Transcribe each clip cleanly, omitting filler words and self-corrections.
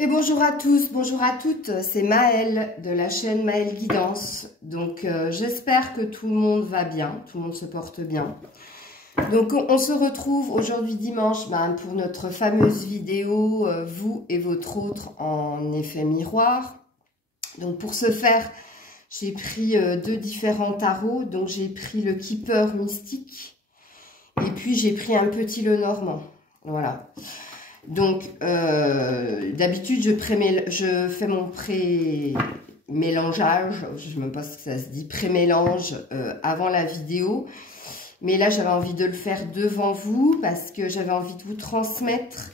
Et bonjour à tous, bonjour à toutes, c'est Maëlle de la chaîne Maëlle Guidance. Donc j'espère que tout le monde va bien, tout le monde se porte bien. Donc on se retrouve aujourd'hui dimanche pour notre fameuse vidéo vous et votre autre en effet miroir. Donc pour ce faire, j'ai pris deux différents tarots. Donc j'ai pris le Keeper Mystique et puis j'ai pris un petit Lenormand. Voilà. Donc, d'habitude, je fais mon pré-mélangeage, je ne sais même pas si ça se dit, pré-mélange avant la vidéo. Mais là, j'avais envie de le faire devant vous parce que j'avais envie de vous transmettre.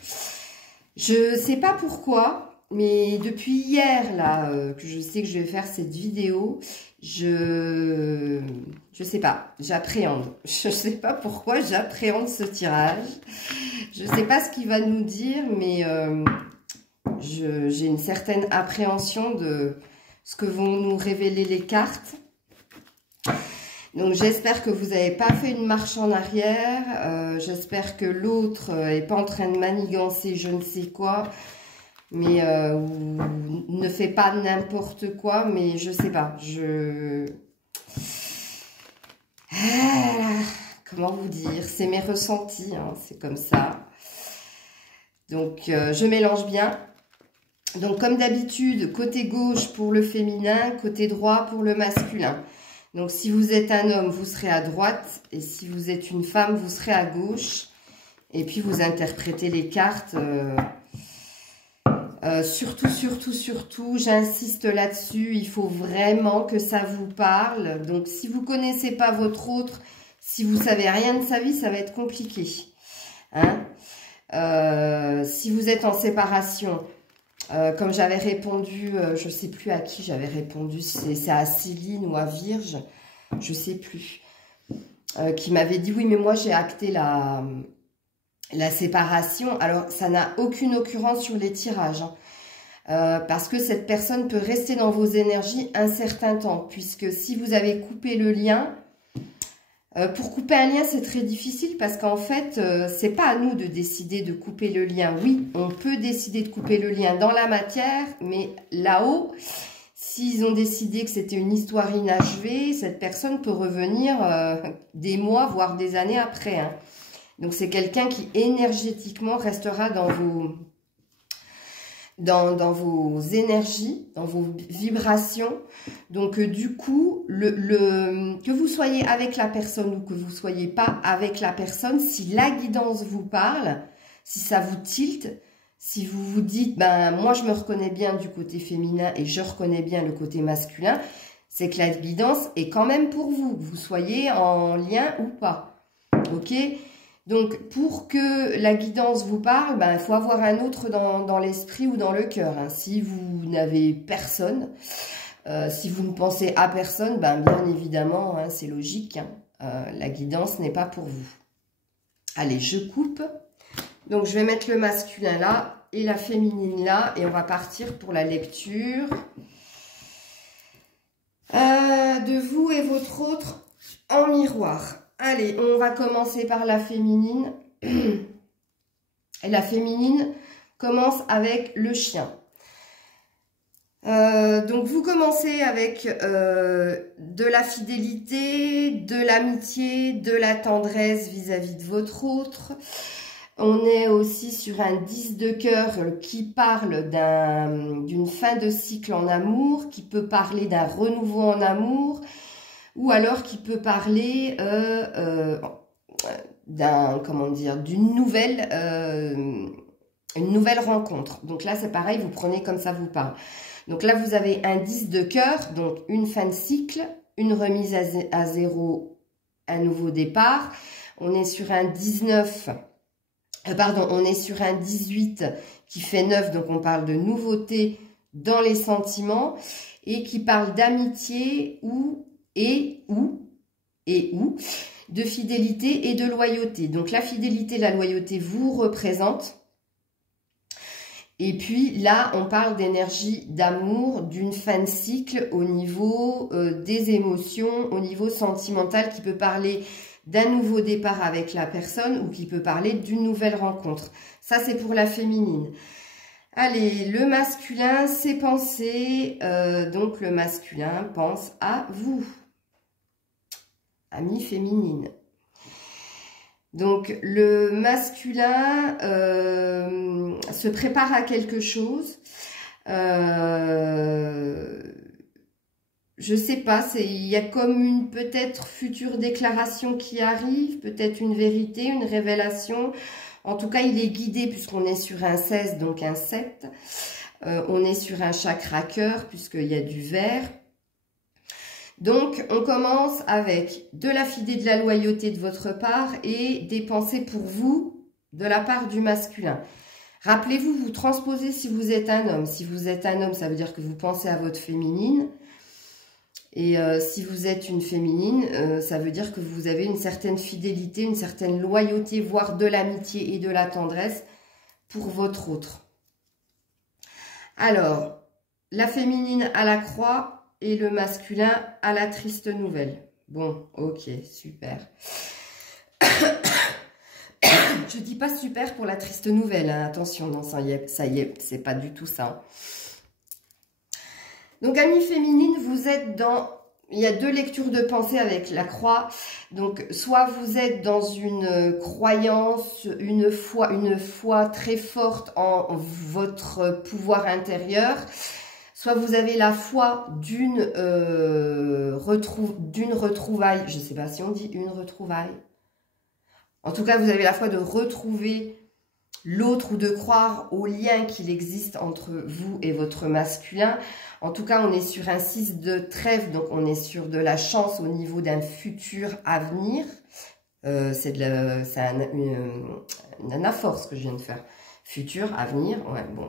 Je ne sais pas pourquoi, mais depuis hier, là, que je sais que je vais faire cette vidéo, je sais pas, j'appréhende. Je sais pas pourquoi j'appréhende ce tirage. Je sais pas ce qu'il va nous dire, mais j'ai une certaine appréhension de ce que vont nous révéler les cartes. Donc j'espère que vous n'avez pas fait une marche en arrière. J'espère que l'autre n'est pas en train de manigancer je ne sais quoi. Mais ne fait pas n'importe quoi, mais je sais pas. Comment vous dire? C'est mes ressentis, hein, c'est comme ça. Donc, je mélange bien. Donc, comme d'habitude, côté gauche pour le féminin, côté droit pour le masculin. Donc, si vous êtes un homme, vous serez à droite. Et si vous êtes une femme, vous serez à gauche. Et puis, vous interprétez les cartes. Surtout, j'insiste là-dessus. Il faut vraiment que ça vous parle. Donc, si vous ne connaissez pas votre autre, si vous savez rien de sa vie, ça va être compliqué. Hein? Si vous êtes en séparation, comme j'avais répondu, je ne sais plus à qui j'avais répondu, c'est à Céline ou à Virge, je ne sais plus, qui m'avait dit, oui, mais moi j'ai acté la séparation. Alors, ça n'a aucune occurrence sur les tirages, hein. Parce que cette personne peut rester dans vos énergies un certain temps, puisque si vous avez coupé le lien, pour couper un lien, c'est très difficile parce qu'en fait, c'est pas à nous de décider de couper le lien. Oui, on peut décider de couper le lien dans la matière, mais là-haut, s'ils ont décidé que c'était une histoire inachevée, cette personne peut revenir des mois, voire des années après, hein. Donc, c'est quelqu'un qui énergétiquement restera dans vos énergies, dans vos vibrations. Donc, du coup, que vous soyez avec la personne ou que vous ne soyez pas avec la personne, si la guidance vous parle, si ça vous tilte, si vous vous dites, moi, je me reconnais bien du côté féminin et je reconnais bien le côté masculin, c'est que la guidance est quand même pour vous, que vous soyez en lien ou pas. Ok ? Donc, pour que la guidance vous parle, il faut avoir un autre dans l'esprit ou dans le cœur, hein. Si vous n'avez personne, si vous ne pensez à personne, bien évidemment, hein, c'est logique, hein, la guidance n'est pas pour vous. Allez, je coupe. Donc, je vais mettre le masculin là et la féminine là. Et on va partir pour la lecture de vous et votre autre en miroir. Allez, on va commencer par la féminine. Et la féminine commence avec le chien. Donc, vous commencez avec de la fidélité, de l'amitié, de la tendresse vis-à-vis de votre autre. On est aussi sur un 10 de cœur qui parle d'une fin de cycle en amour, qui peut parler d'un renouveau en amour, ou alors qui peut parler d'une nouvelle rencontre. Donc là, c'est pareil, vous prenez comme ça vous parle. Donc là, vous avez un 10 de cœur, donc une fin de cycle, une remise à zéro, un nouveau départ. On est sur un 19, on est sur un 18 qui fait 9, donc on parle de nouveauté dans les sentiments et qui parle d'amitié de fidélité et de loyauté. Donc la fidélité, la loyauté vous représente. Et puis là, on parle d'énergie d'amour, d'une fin de cycle au niveau des émotions, au niveau sentimental, qui peut parler d'un nouveau départ avec la personne ou qui peut parler d'une nouvelle rencontre. Ça, c'est pour la féminine. Allez, le masculin, ses pensées. Donc, le masculin pense à vous. Amie féminine. Donc, le masculin se prépare à quelque chose. Je sais pas, il y a comme une peut-être future déclaration qui arrive, peut-être une vérité, une révélation. En tout cas, il est guidé puisqu'on est sur un 16, donc un 7. On est sur un chakra cœur puisqu'il y a du vert. Donc, on commence avec de la fidélité, de la loyauté de votre part et des pensées pour vous de la part du masculin. Rappelez-vous, vous transposez si vous êtes un homme. Si vous êtes un homme, ça veut dire que vous pensez à votre féminine. Et si vous êtes une féminine, ça veut dire que vous avez une certaine fidélité, une certaine loyauté, voire de l'amitié et de la tendresse pour votre autre. Alors, la féminine à la croix et le masculin à la triste nouvelle. Bon, ok, super. Je dis pas super pour la triste nouvelle, hein. Attention, non, ça y est, c'est pas du tout ça. Donc, amie féminine, vous êtes dans... Il y a deux lectures de pensée avec la croix. Donc, soit vous êtes dans une croyance, une foi très forte en votre pouvoir intérieur. Soit vous avez la foi d'une retrouvaille. Je ne sais pas si on dit une retrouvaille. En tout cas, vous avez la foi de retrouver l'autre ou de croire au lien qu'il existe entre vous et votre masculin. En tout cas, on est sur un 6 de trèfle, donc on est sur de la chance au niveau d'un futur avenir. C'est une anaphore ce que je viens de faire. Futur, avenir, ouais, bon.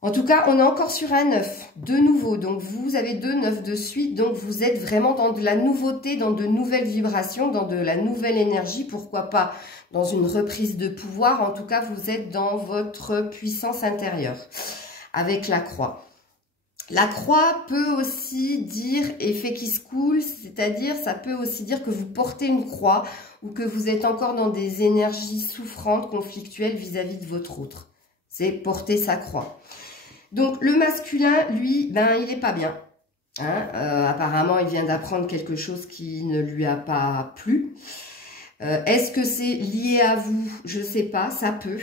En tout cas, on est encore sur un 9, de nouveau. Donc, vous avez 2 9 de suite. Donc, vous êtes vraiment dans de la nouveauté, dans de nouvelles vibrations, dans de la nouvelle énergie. Pourquoi pas dans une reprise de pouvoir. En tout cas, vous êtes dans votre puissance intérieure avec la croix. La croix peut aussi dire effet qui se coule, c'est-à-dire ça peut aussi dire que vous portez une croix ou que vous êtes encore dans des énergies souffrantes, conflictuelles vis-à-vis de votre autre. C'est porter sa croix. Donc, le masculin, lui, ben, il n'est pas bien. Hein, apparemment, il vient d'apprendre quelque chose qui ne lui a pas plu. Est-ce que c'est lié à vous? Je ne sais pas, ça peut.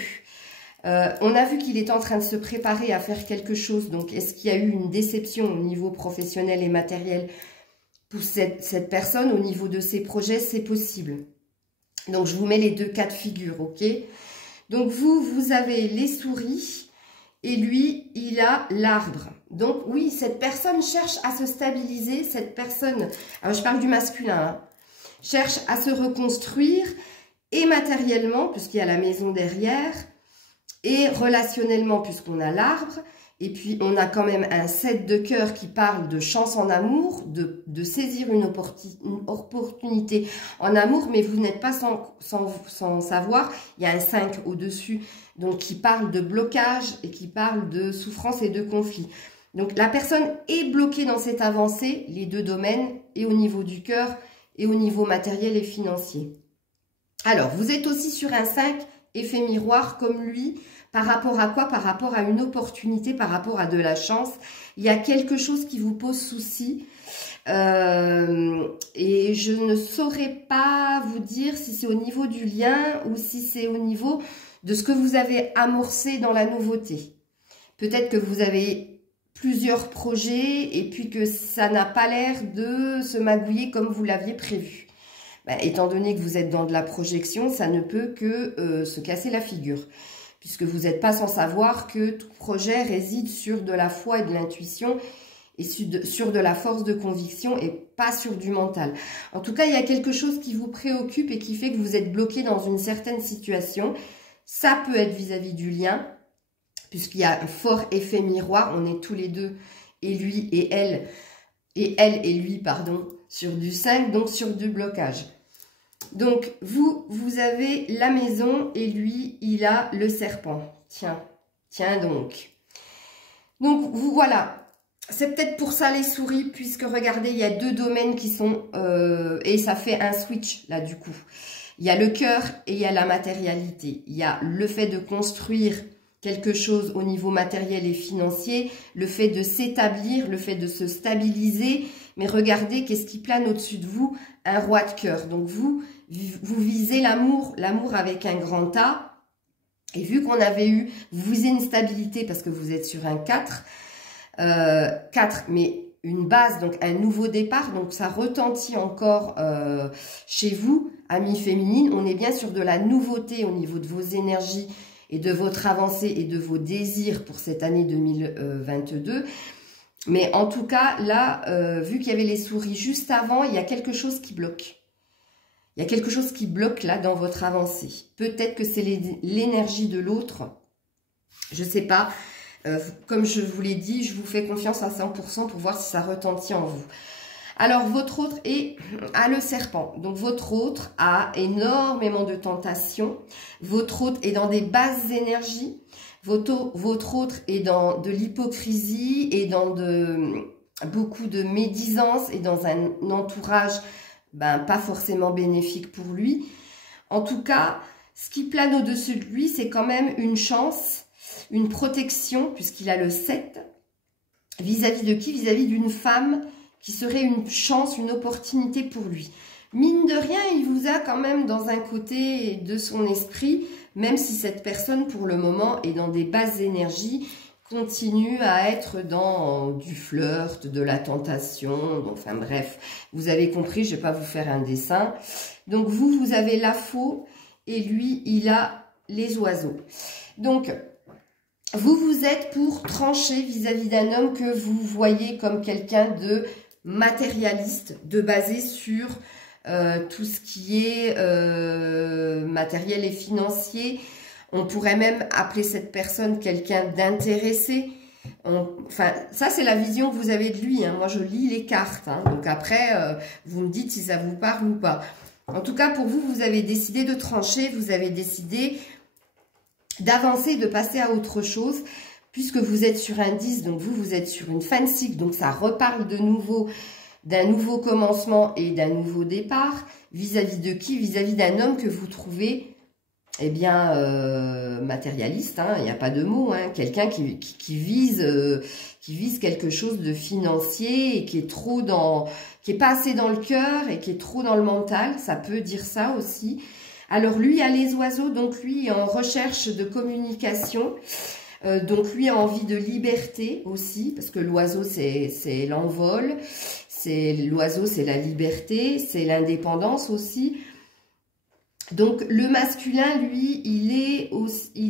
On a vu qu'il est en train de se préparer à faire quelque chose. Donc, est-ce qu'il y a eu une déception au niveau professionnel et matériel pour cette personne? Au niveau de ses projets, c'est possible. Donc, je vous mets les deux cas de figure, ok? Donc, vous avez les souris. Et lui, il a l'arbre. Donc, oui, cette personne cherche à se stabiliser. Cette personne, alors je parle du masculin, hein, cherche à se reconstruire et matériellement, puisqu'il y a la maison derrière, et relationnellement, puisqu'on a l'arbre. Et puis, on a quand même un 7 de cœur qui parle de chance en amour, de saisir une opportunité en amour, mais vous n'êtes pas sans savoir, il y a un 5 au-dessus, donc qui parle de blocage et qui parle de souffrance et de conflit. Donc, la personne est bloquée dans cette avancée, les deux domaines, et au niveau du cœur, et au niveau matériel et financier. Alors, vous êtes aussi sur un 5, effet miroir, comme lui. Par rapport à quoi? Par rapport à une opportunité, par rapport à de la chance. Il y a quelque chose qui vous pose souci. Et je ne saurais pas vous dire si c'est au niveau du lien ou si c'est au niveau de ce que vous avez amorcé dans la nouveauté. Peut-être que vous avez plusieurs projets et puis que ça n'a pas l'air de se magouiller comme vous l'aviez prévu. Ben, étant donné que vous êtes dans de la projection, ça ne peut que se casser la figure. Puisque vous n'êtes pas sans savoir que tout projet réside sur de la foi et de l'intuition et sur de la force de conviction et pas sur du mental. En tout cas, il y a quelque chose qui vous préoccupe et qui fait que vous êtes bloqué dans une certaine situation. Ça peut être vis-à-vis du lien, puisqu'il y a un fort effet miroir. On est tous les deux, et lui et elle et lui, pardon, sur du 5, donc sur du blocage. Donc, vous avez la maison et lui, il a le serpent. Tiens donc. Donc, vous voilà. C'est peut-être pour ça les souris, puisque regardez, il y a deux domaines qui sont... et ça fait un switch, là, du coup. Il y a le cœur et il y a la matérialité. Il y a le fait de construire quelque chose au niveau matériel et financier, le fait de s'établir, le fait de se stabiliser. Mais regardez, qu'est-ce qui plane au-dessus de vous? Un roi de cœur. Donc vous visez l'amour, l'amour avec un grand A. Et vu qu'on avait eu, vous visez une stabilité parce que vous êtes sur un 4, 4, mais une base, donc un nouveau départ, donc ça retentit encore chez vous, amis féminines. On est bien sur de la nouveauté au niveau de vos énergies et de votre avancée et de vos désirs pour cette année 2022. Mais en tout cas, là, vu qu'il y avait les souris juste avant, il y a quelque chose qui bloque. Il y a quelque chose qui bloque là dans votre avancée. Peut-être que c'est l'énergie de l'autre. Je ne sais pas. Comme je vous l'ai dit, je vous fais confiance à 100% pour voir si ça retentit en vous. Alors, votre autre a le serpent. Donc, votre autre a énormément de tentations. Votre autre est dans des basses énergies. Votre autre est dans de l'hypocrisie et dans beaucoup de médisance et dans un entourage pas forcément bénéfique pour lui. En tout cas, ce qui plane au-dessus de lui, c'est quand même une chance, une protection, puisqu'il a le 7. Vis-à-vis de qui? Vis-à-vis d'une femme qui serait une chance, une opportunité pour lui. Mine de rien, il vous a quand même dans un côté de son esprit, même si cette personne, pour le moment, est dans des basses énergies, continue à être dans du flirt, de la tentation, enfin bref, vous avez compris, je ne vais pas vous faire un dessin. Donc vous avez la faux et lui, il a les oiseaux. Donc, vous êtes pour trancher vis-à-vis d'un homme que vous voyez comme quelqu'un de matérialiste, de basé sur tout ce qui est matériel et financier. On pourrait même appeler cette personne quelqu'un d'intéressé. Enfin, ça, c'est la vision que vous avez de lui. Hein. Moi, je lis les cartes. Hein. Donc après, vous me dites si ça vous parle ou pas. En tout cas, pour vous, vous avez décidé de trancher. Vous avez décidé d'avancer, de passer à autre chose. Puisque vous êtes sur un 10, donc vous êtes sur une fin de cycle. Donc ça reparle de nouveau d'un nouveau commencement et d'un nouveau départ. Vis-à-vis de qui? Vis-à-vis d'un homme que vous trouvez... eh bien, matérialiste, hein, il n'y a pas de mot, hein, quelqu'un qui vise quelque chose de financier et qui est trop qui est pas assez dans le cœur et qui est trop dans le mental, ça peut dire ça aussi. Alors lui a les oiseaux, donc lui est en recherche de communication, donc lui a envie de liberté aussi, parce que l'oiseau c'est l'envol, l'oiseau c'est la liberté, c'est l'indépendance aussi. Donc, le masculin, lui, il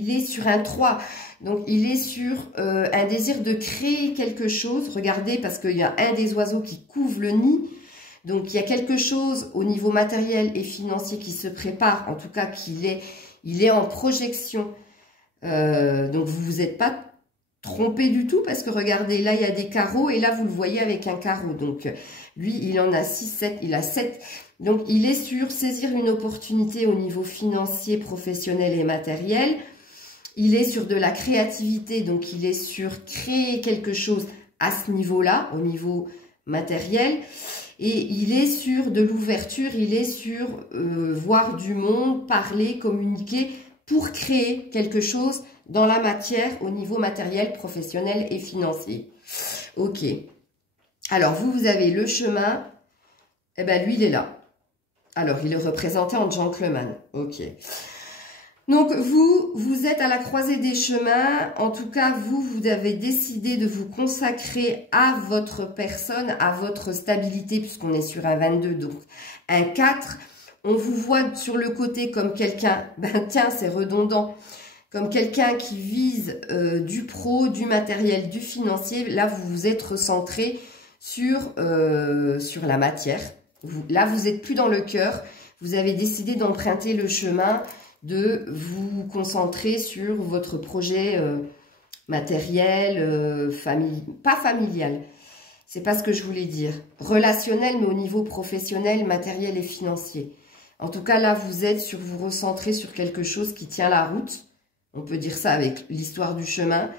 est sur un 3. Donc, il est sur un désir de créer quelque chose. Regardez, parce qu'il y a un des oiseaux qui couvre le nid. Donc, il y a quelque chose au niveau matériel et financier qui se prépare. En tout cas, il est en projection. Donc, vous vous êtes pas trompé du tout. Parce que regardez, là, il y a des carreaux. Et là, vous le voyez avec un carreau. Donc, lui, il en a 6, 7. Il a 7. Donc, il est sur saisir une opportunité au niveau financier, professionnel et matériel. Il est sur de la créativité, donc il est sur créer quelque chose à ce niveau-là, au niveau matériel. Et il est sur de l'ouverture, il est sur voir du monde, parler, communiquer pour créer quelque chose dans la matière au niveau matériel, professionnel et financier. Ok. Alors, vous avez le chemin. Eh bien, lui, il est là. Alors, il est représenté en gentleman. Ok. Donc, vous êtes à la croisée des chemins. En tout cas, vous avez décidé de vous consacrer à votre personne, à votre stabilité, puisqu'on est sur un 22, donc un 4. On vous voit sur le côté comme quelqu'un, tiens, c'est redondant, comme quelqu'un qui vise du pro, du matériel, du financier. Là, vous vous êtes recentré sur la matière. Là, vous n'êtes plus dans le cœur. Vous avez décidé d'emprunter le chemin de vous concentrer sur votre projet matériel, pas familial. C'est pas ce que je voulais dire. Relationnel, mais au niveau professionnel, matériel et financier. En tout cas, là, vous recentrez sur quelque chose qui tient la route. On peut dire ça avec l'histoire du chemin.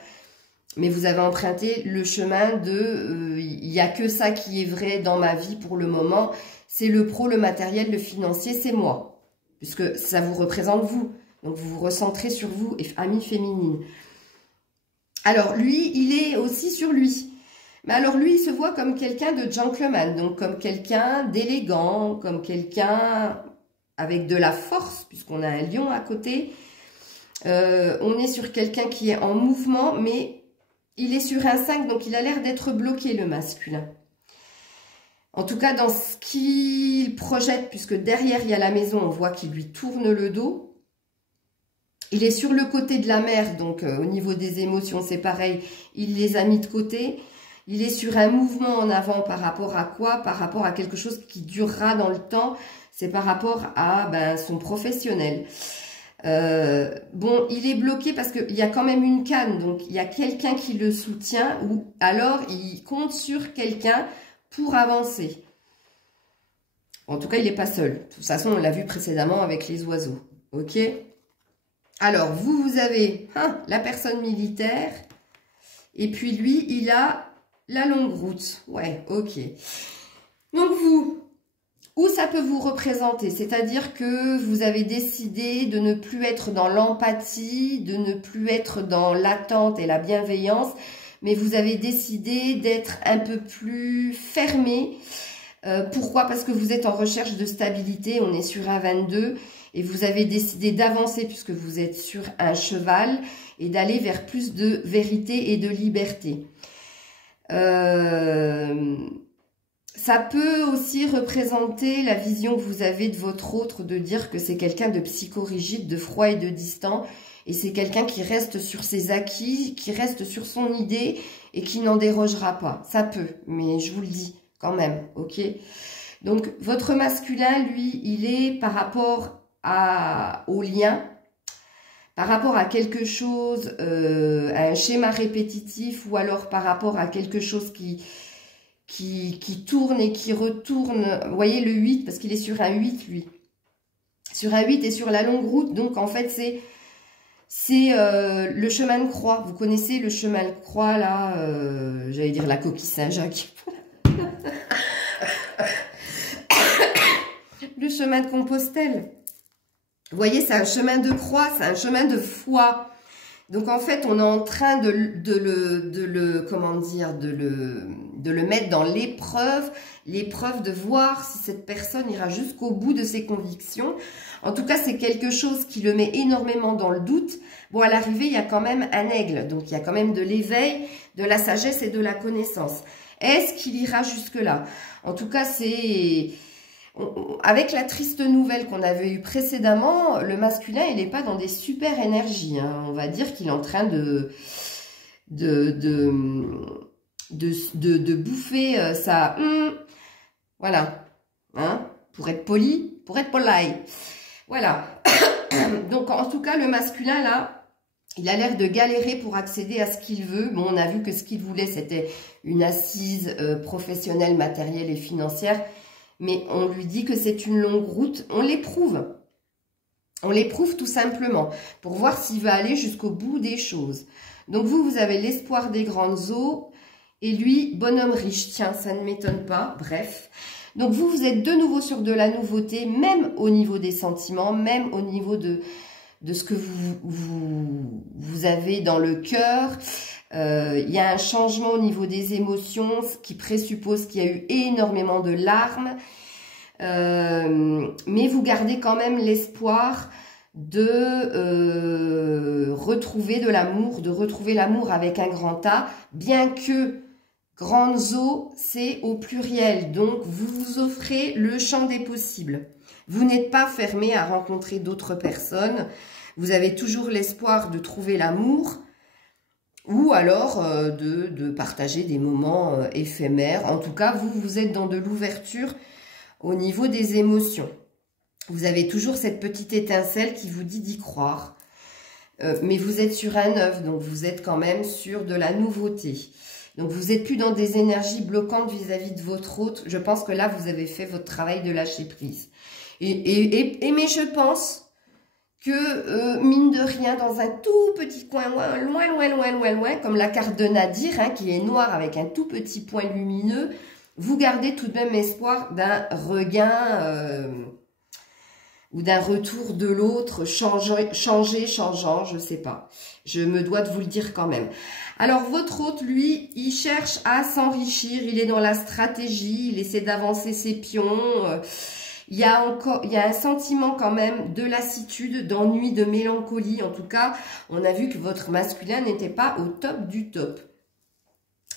Mais vous avez emprunté le chemin de il n'y a que ça qui est vrai dans ma vie pour le moment. C'est le pro, le matériel, le financier, c'est moi. Puisque ça vous représente vous. Donc vous vous recentrez sur vous, et amies féminines. Alors, lui, il est aussi sur lui. Mais alors, lui, il se voit comme quelqu'un de gentleman, donc comme quelqu'un d'élégant, comme quelqu'un avec de la force, puisqu'on a un lion à côté. On est sur quelqu'un qui est en mouvement, mais il est sur un 5, donc il a l'air d'être bloqué, le masculin. En tout cas, dans ce qu'il projette, puisque derrière, il y a la maison, on voit qu'il lui tourne le dos. Il est sur le côté de la mer, donc au niveau des émotions, c'est pareil, il les a mis de côté. Il est sur un mouvement en avant par rapport à quoi? Par rapport à quelque chose qui durera dans le temps. C'est par rapport à son professionnel. Bon, il est bloqué parce qu'il y a quand même une canne, donc il y a quelqu'un qui le soutient, ou alors il compte sur quelqu'un pour avancer. En tout cas, il n'est pas seul. De toute façon, on l'a vu précédemment avec les oiseaux. Ok? Alors, vous avez la personne militaire, et puis lui, il a la longue route. Ouais, ok. Donc vous, où ça peut vous représenter? C'est-à-dire que vous avez décidé de ne plus être dans l'empathie, de ne plus être dans l'attente et la bienveillance, mais vous avez décidé d'être un peu plus fermé. Pourquoi? Parce que vous êtes en recherche de stabilité, on est sur un 22, et vous avez décidé d'avancer puisque vous êtes sur un cheval et d'aller vers plus de vérité et de liberté. Ça peut aussi représenter la vision que vous avez de votre autre, de dire que c'est quelqu'un de psychorigide, de froid et de distant, et c'est quelqu'un qui reste sur ses acquis, qui reste sur son idée et qui n'en dérogera pas. Ça peut, mais je vous le dis quand même, ok? Donc, votre masculin, lui, il est par rapport au lien, par rapport à quelque chose, à un schéma répétitif, ou alors par rapport à quelque chose qui tourne et qui retourne. Vous voyez le 8, parce qu'il est sur un 8, lui. Sur un 8 et sur la longue route, donc en fait, c'est le chemin de croix. Vous connaissez le chemin de croix, là, j'allais dire la coquille Saint-Jacques. Le chemin de Compostelle. Vous voyez, c'est un chemin de croix, c'est un chemin de foi. Donc, en fait, on est en train de le mettre dans l'épreuve de voir si cette personne ira jusqu'au bout de ses convictions. En tout cas, c'est quelque chose qui le met énormément dans le doute. Bon, à l'arrivée, il y a quand même un aigle, donc il y a quand même de l'éveil, de la sagesse et de la connaissance. Est-ce qu'il ira jusque-là? En tout cas, c'est... Avec la triste nouvelle qu'on avait eue précédemment, le masculin, il n'est pas dans des super énergies. Hein. On va dire qu'il est en train de bouffer ça. Voilà. Hein, pour être poli, pour être polite. Voilà. Donc, en tout cas, le masculin, là, il a l'air de galérer pour accéder à ce qu'il veut. Bon, on a vu que ce qu'il voulait, c'était une assise professionnelle, matérielle et financière. Mais on lui dit que c'est une longue route. On l'éprouve. On l'éprouve tout simplement pour voir s'il va aller jusqu'au bout des choses. Donc vous avez l'espoir des grandes eaux et lui, bonhomme riche. Tiens, ça ne m'étonne pas. Bref. Donc vous êtes de nouveau sur de la nouveauté, même au niveau des sentiments, même au niveau de ce que vous avez dans le cœur. Il y a un changement au niveau des émotions, ce qui présuppose qu'il y a eu énormément de larmes. Mais vous gardez quand même l'espoir de retrouver de l'amour avec un grand A, bien que grandes eaux, c'est au pluriel. Donc, vous vous offrez le champ des possibles. Vous n'êtes pas fermé à rencontrer d'autres personnes. Vous avez toujours l'espoir de trouver l'amour ou alors de partager des moments éphémères. En tout cas, vous êtes dans de l'ouverture au niveau des émotions. Vous avez toujours cette petite étincelle qui vous dit d'y croire. Mais vous êtes sur un 9, donc vous êtes quand même sur de la nouveauté. Donc, vous n'êtes plus dans des énergies bloquantes vis-à-vis de votre hôte. Je pense que là, vous avez fait votre travail de lâcher prise. Mais je pense que, mine de rien, dans un tout petit coin, loin, comme la carte de Nadir, hein, qui est noire avec un tout petit point lumineux, vous gardez tout de même espoir d'un regain ou d'un retour de l'autre, changeant, je sais pas. Je me dois de vous le dire quand même. Alors, votre hôte, lui, il cherche à s'enrichir, il est dans la stratégie, il essaie d'avancer ses pions. Il y a un sentiment quand même de lassitude, d'ennui, de mélancolie. En tout cas, on a vu que votre masculin n'était pas au top du top.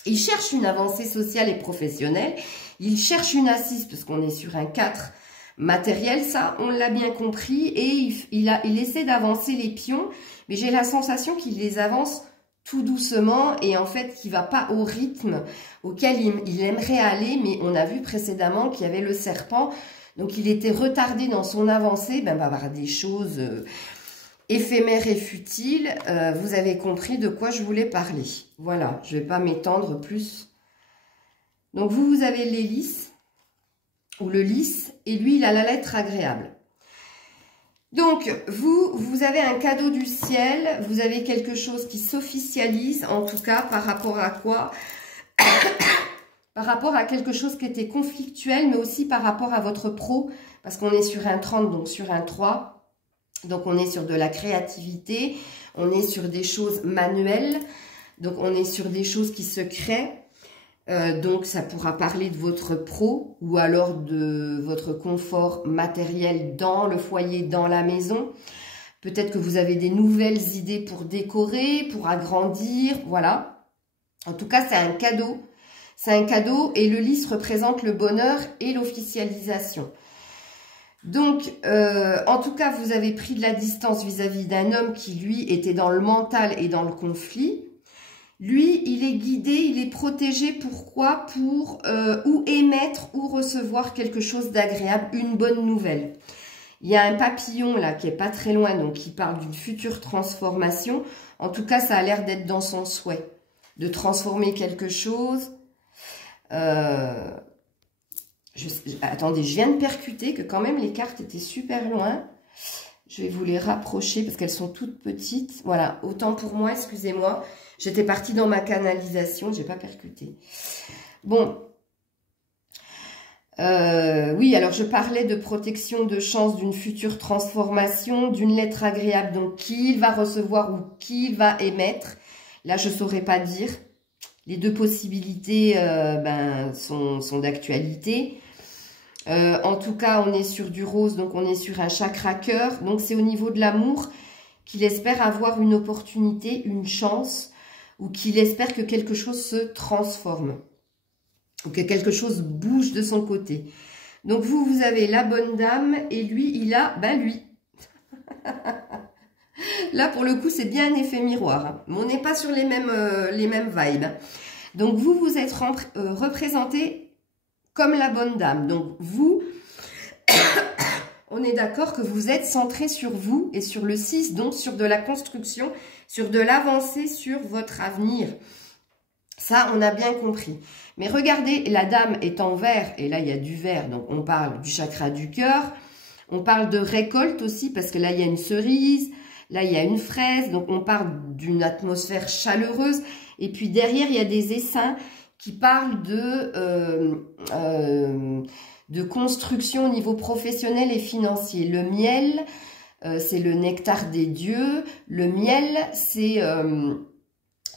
Il cherche une avancée sociale et professionnelle. Il cherche une assise, parce qu'on est sur un 4 matériel, ça, on l'a bien compris. Et il essaie d'avancer les pions, mais j'ai la sensation qu'il les avance tout doucement et en fait, qu'il ne va pas au rythme auquel il aimerait aller. Mais on a vu précédemment qu'il y avait le serpent. Donc, il était retardé dans son avancée, ben, par des choses éphémères et futiles. Vous avez compris de quoi je voulais parler. Voilà, je ne vais pas m'étendre plus. Donc, vous avez l'hélice ou le lys et lui, il a la lettre agréable. Donc, vous avez un cadeau du ciel, vous avez quelque chose qui s'officialise, en tout cas, par rapport à quoi? Par rapport à quelque chose qui était conflictuel, mais aussi par rapport à votre pro, parce qu'on est sur un 30, donc sur un 3, donc on est sur de la créativité, on est sur des choses manuelles, donc on est sur des choses qui se créent, donc ça pourra parler de votre pro, ou alors de votre confort matériel dans le foyer, dans la maison. Peut-être que vous avez des nouvelles idées pour décorer, pour agrandir, voilà. En tout cas, c'est un cadeau. C'est un cadeau et le lys représente le bonheur et l'officialisation. Donc, en tout cas, vous avez pris de la distance vis-à-vis d'un homme qui, lui, était dans le mental et dans le conflit. Lui, il est guidé, il est protégé. Pourquoi? Pour ou émettre ou recevoir quelque chose d'agréable, une bonne nouvelle. Il y a un papillon là qui est pas très loin, donc qui parle d'une future transformation. En tout cas, ça a l'air d'être dans son souhait, de transformer quelque chose. Attendez, je viens de percuter que quand même les cartes étaient super loin. Je vais vous les rapprocher parce qu'elles sont toutes petites. Voilà, autant pour moi, excusez-moi. J'étais partie dans ma canalisation, j'ai pas percuté. Bon. Oui, alors je parlais de protection, de chance, d'une future transformation, d'une lettre agréable. Donc, qui il va recevoir ou qui il va émettre. Là, je saurais pas dire. Les deux possibilités sont d'actualité. En tout cas, on est sur du rose, donc on est sur un chakra cœur. Donc, c'est au niveau de l'amour qu'il espère avoir une opportunité, une chance, ou qu'il espère que quelque chose se transforme, ou que quelque chose bouge de son côté. Donc, vous avez la bonne dame, et lui, il a, lui. Là, pour le coup, c'est bien un effet miroir. Hein. Mais on n'est pas sur les mêmes vibes. Donc, vous êtes représenté comme la bonne dame. Donc, vous, on est d'accord que vous êtes centré sur vous et sur le 6, donc sur de la construction, sur de l'avancée, sur votre avenir. Ça, on a bien compris. Mais regardez, la dame est en vert, et là, il y a du vert. Donc, on parle du chakra du cœur. On parle de récolte aussi, parce que là, il y a une cerise. Là, il y a une fraise, donc on parle d'une atmosphère chaleureuse. Et puis derrière, il y a des essaims qui parlent de construction au niveau professionnel et financier. Le miel, c'est le nectar des dieux. Le miel, c'est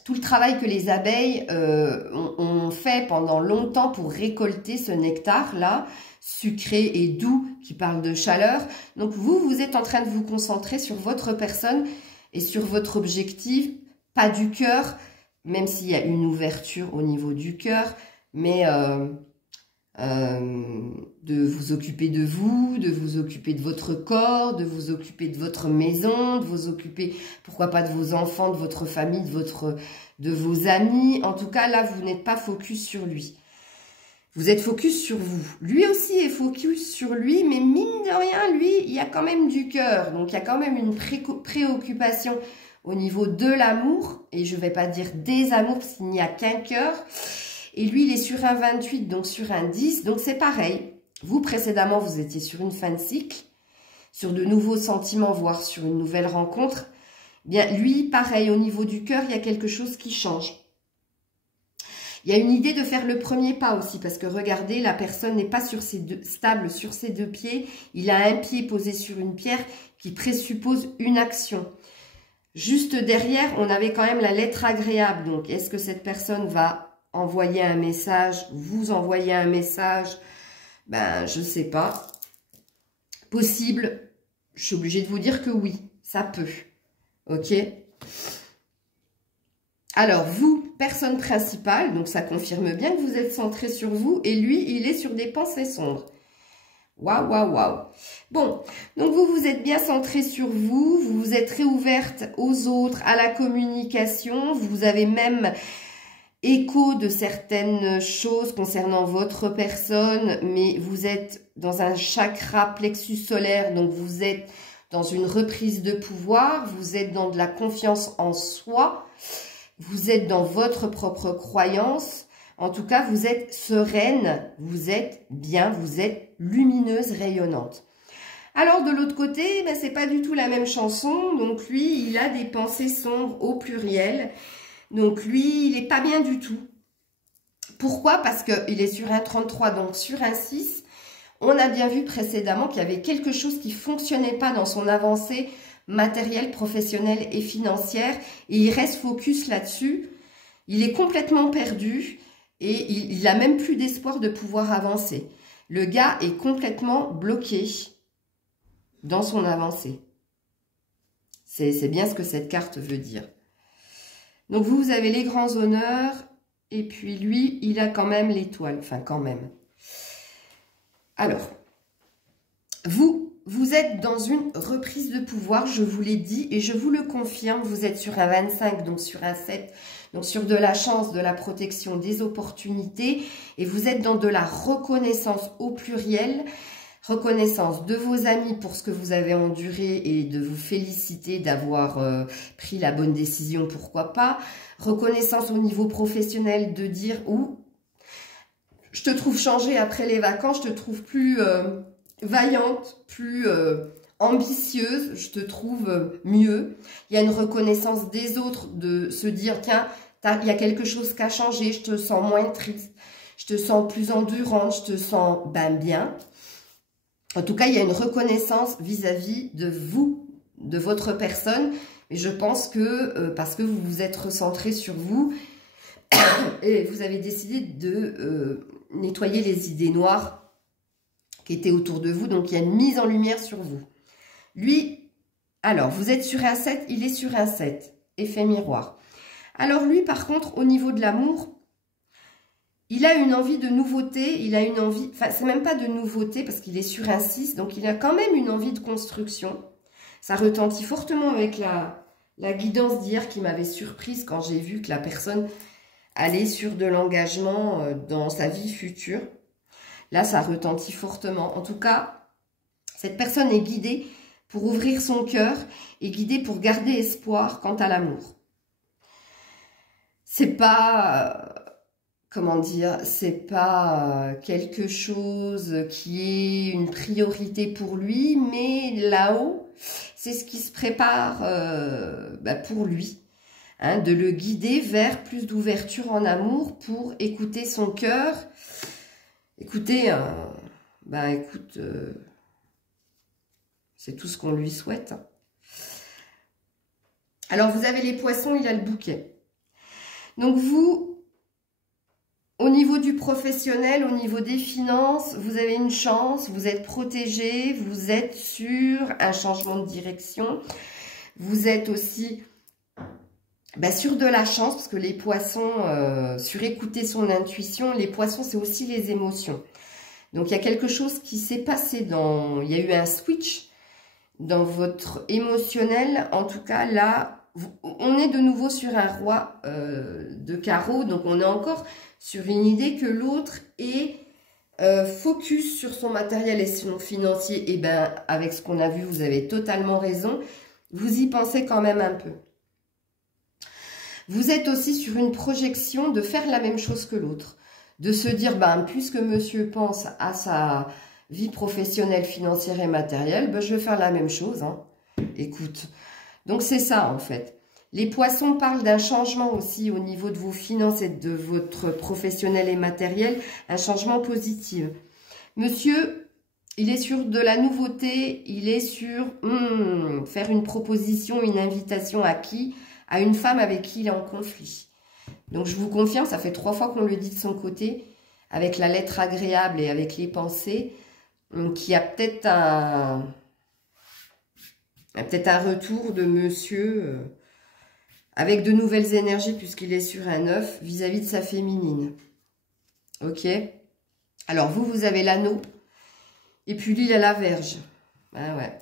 tout le travail que les abeilles ont fait pendant longtemps pour récolter ce nectar-là, sucré et doux, qui parle de chaleur. Donc, vous êtes en train de vous concentrer sur votre personne et sur votre objectif, pas du cœur, même s'il y a une ouverture au niveau du cœur, mais de vous occuper de vous, de vous occuper de votre corps, de vous occuper de votre maison, de vous occuper, pourquoi pas, de vos enfants, de votre famille, de vos amis. En tout cas, là, vous n'êtes pas focus sur lui. Vous êtes focus sur vous. Lui aussi est focus sur lui, mais mine de rien, lui, il y a quand même du cœur. Donc, il y a quand même une préoccupation au niveau de l'amour. Et je ne vais pas dire des amours, parce qu'il n'y a qu'un cœur. Et lui, il est sur un 28, donc sur un 10. Donc, c'est pareil. Vous, précédemment, vous étiez sur une fin de cycle, sur de nouveaux sentiments, voire sur une nouvelle rencontre. Bien, lui, pareil, au niveau du cœur, il y a quelque chose qui change. Il y a une idée de faire le premier pas aussi, parce que regardez, la personne n'est pas stable sur ses deux pieds. Il a un pied posé sur une pierre qui présuppose une action. Juste derrière, on avait quand même la lettre agréable. Donc, est-ce que cette personne va envoyer un message, vous envoyer un message? Ben, je sais pas. Possible. Je suis obligée de vous dire que oui, ça peut. Ok? Alors, vous, personne principale, donc ça confirme bien que vous êtes centré sur vous, et lui, il est sur des pensées sombres. Waouh, waouh, waouh. Bon, donc vous êtes bien centré sur vous, vous vous êtes réouverte aux autres, à la communication, vous avez même écho de certaines choses concernant votre personne, mais vous êtes dans un chakra plexus solaire, donc vous êtes dans une reprise de pouvoir, vous êtes dans de la confiance en soi, vous êtes dans votre propre croyance. En tout cas, vous êtes sereine, vous êtes bien, vous êtes lumineuse, rayonnante. Alors, de l'autre côté, ben, c'est pas du tout la même chanson. Donc, lui, il a des pensées sombres au pluriel. Donc, lui, il est pas bien du tout. Pourquoi? Parce qu'il est sur un 33, donc sur un 6. On a bien vu précédemment qu'il y avait quelque chose qui fonctionnait pas dans son avancée matérielle, professionnelle et financière. Et il reste focus là-dessus. Il est complètement perdu. Et il n'a même plus d'espoir de pouvoir avancer. Le gars est complètement bloqué dans son avancée. C'est bien ce que cette carte veut dire. Donc vous avez les grands honneurs. Et puis lui, il a quand même l'étoile. Enfin, quand même. Alors, vous êtes dans une reprise de pouvoir, je vous l'ai dit, et je vous le confirme. Vous êtes sur un 25, donc sur un 7. Donc, sur de la chance, de la protection, des opportunités. Et vous êtes dans de la reconnaissance au pluriel. Reconnaissance de vos amis pour ce que vous avez enduré et de vous féliciter d'avoir pris la bonne décision, pourquoi pas. Reconnaissance au niveau professionnel de dire « Ouh, je te trouve changée après les vacances, je te trouve plus vaillante, plus ambitieuse, je te trouve mieux. » Il y a une reconnaissance des autres de se dire « Tiens, il y a quelque chose qui a changé, je te sens moins triste, je te sens plus endurante, je te sens bien. » En tout cas, il y a une reconnaissance vis-à-vis de vous, de votre personne. Et je pense que parce que vous vous êtes recentré sur vous et vous avez décidé de nettoyer les idées noires qui étaient autour de vous. Donc, il y a une mise en lumière sur vous. Lui, alors, vous êtes sur un 7, il est sur un 7. Effet miroir. Alors, lui, par contre, au niveau de l'amour, il a une envie de nouveauté, il a une envie, enfin c'est même pas de nouveauté parce qu'il est sur un 6, donc il a quand même une envie de construction. Ça retentit fortement avec la guidance d'hier qui m'avait surprise quand j'ai vu que la personne allait sur de l'engagement dans sa vie future. Là, ça retentit fortement. En tout cas, cette personne est guidée pour ouvrir son cœur et guidée pour garder espoir quant à l'amour. C'est pas... Comment dire, c'est pas quelque chose qui est une priorité pour lui, mais là-haut, c'est ce qui se prépare pour lui, hein, de le guider vers plus d'ouverture en amour pour écouter son cœur. Écoutez, écoute, c'est tout ce qu'on lui souhaite. Alors, vous avez les poissons, il a le bouquet. Donc, vous... Au niveau du professionnel, au niveau des finances, vous avez une chance, vous êtes protégé, vous êtes sur un changement de direction. Vous êtes aussi sur de la chance, parce que les poissons, sur écouter son intuition, les poissons, c'est aussi les émotions. Donc, il y a quelque chose qui s'est passé il y a eu un switch dans votre émotionnel. En tout cas, là, on est de nouveau sur un roi de carreau, donc on est encore sur une idée que l'autre est focus sur son matériel et son financier. Et avec ce qu'on a vu, vous avez totalement raison. Vous y pensez quand même un peu. Vous êtes aussi sur une projection de faire la même chose que l'autre. De se dire, puisque monsieur pense à sa vie professionnelle, financière et matérielle, je vais faire la même chose. Hein. Écoute, donc c'est ça en fait. Les poissons parlent d'un changement aussi au niveau de vos finances et de votre professionnel et matériel, un changement positif. Monsieur, il est sur de la nouveauté, il est sur faire une proposition, une invitation à qui? À une femme avec qui il est en conflit. Donc je vous confirme, ça fait 3 fois qu'on le dit de son côté, avec la lettre agréable et avec les pensées, qu'il y a peut-être un retour de monsieur avec de nouvelles énergies puisqu'il est sur un 9 vis-à-vis de sa féminine. Ok? Alors vous avez l'anneau et puis lui il a la Vierge. Ah ouais.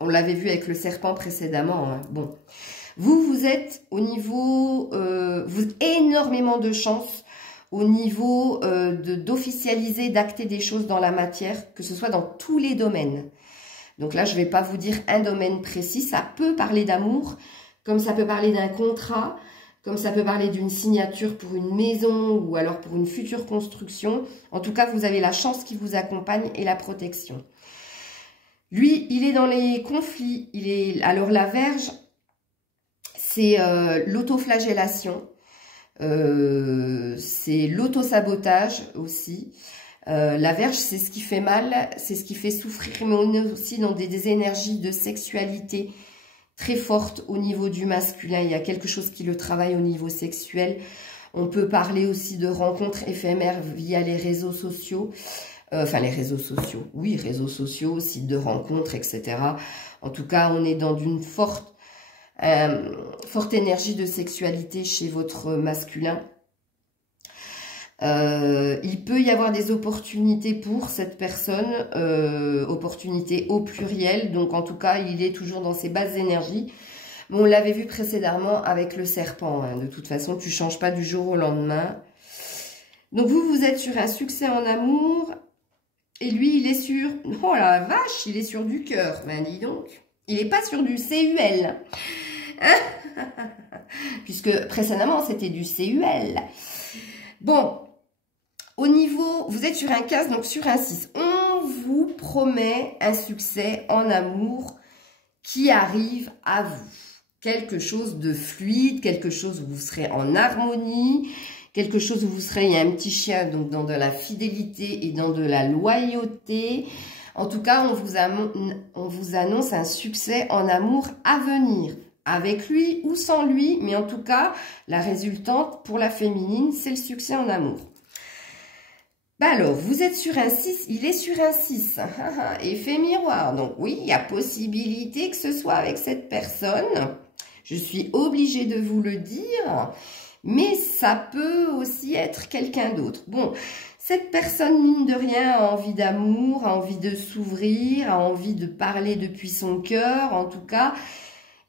On l'avait vu avec le serpent précédemment. Hein. Bon. Vous êtes au niveau... vous avez énormément de chance au niveau d'officialiser, d'acter des choses dans la matière, que ce soit dans tous les domaines. Donc là, je ne vais pas vous dire un domaine précis. Ça peut parler d'amour, comme ça peut parler d'un contrat, comme ça peut parler d'une signature pour une maison ou alors pour une future construction. En tout cas, vous avez la chance qui vous accompagne et la protection. Lui, il est dans les conflits. Alors la Vierge, c'est l'autoflagellation. C'est l'autosabotage aussi. La Vierge, c'est ce qui fait mal, c'est ce qui fait souffrir, mais on est aussi dans des énergies de sexualité très fortes au niveau du masculin. Il y a quelque chose qui le travaille au niveau sexuel. On peut parler aussi de rencontres éphémères via les réseaux sociaux. Enfin, les réseaux sociaux. Oui, réseaux sociaux, sites de rencontres, etc. En tout cas, on est dans d'une forte énergie de sexualité chez votre masculin. Il peut y avoir des opportunités pour cette personne, opportunités au pluriel. Donc, en tout cas, il est toujours dans ses basses énergies. Mais on l'avait vu précédemment avec le serpent. Hein. De toute façon, tu ne changes pas du jour au lendemain. Donc, vous êtes sur un succès en amour. Et lui, il est sur... Oh la vache, il est sur du cœur. Ben, dis donc. Il n'est pas sur du CUL. Hein? Puisque précédemment, c'était du CUL. Bon. Au niveau... Vous êtes sur un 15, donc sur un 6. On vous promet un succès en amour qui arrive à vous. Quelque chose de fluide, quelque chose où vous serez en harmonie... Quelque chose où vous serez, il y a un petit chien, donc dans de la fidélité et dans de la loyauté. En tout cas, on vous annonce un succès en amour à venir. Avec lui ou sans lui, mais en tout cas, la résultante pour la féminine, c'est le succès en amour. Bah alors, vous êtes sur un 6, il est sur un 6. Effet miroir. Donc oui, il y a possibilité que ce soit avec cette personne. Je suis obligée de vous le dire. Mais ça peut aussi être quelqu'un d'autre. Bon, cette personne, mine de rien, a envie d'amour, a envie de s'ouvrir, a envie de parler depuis son cœur. En tout cas,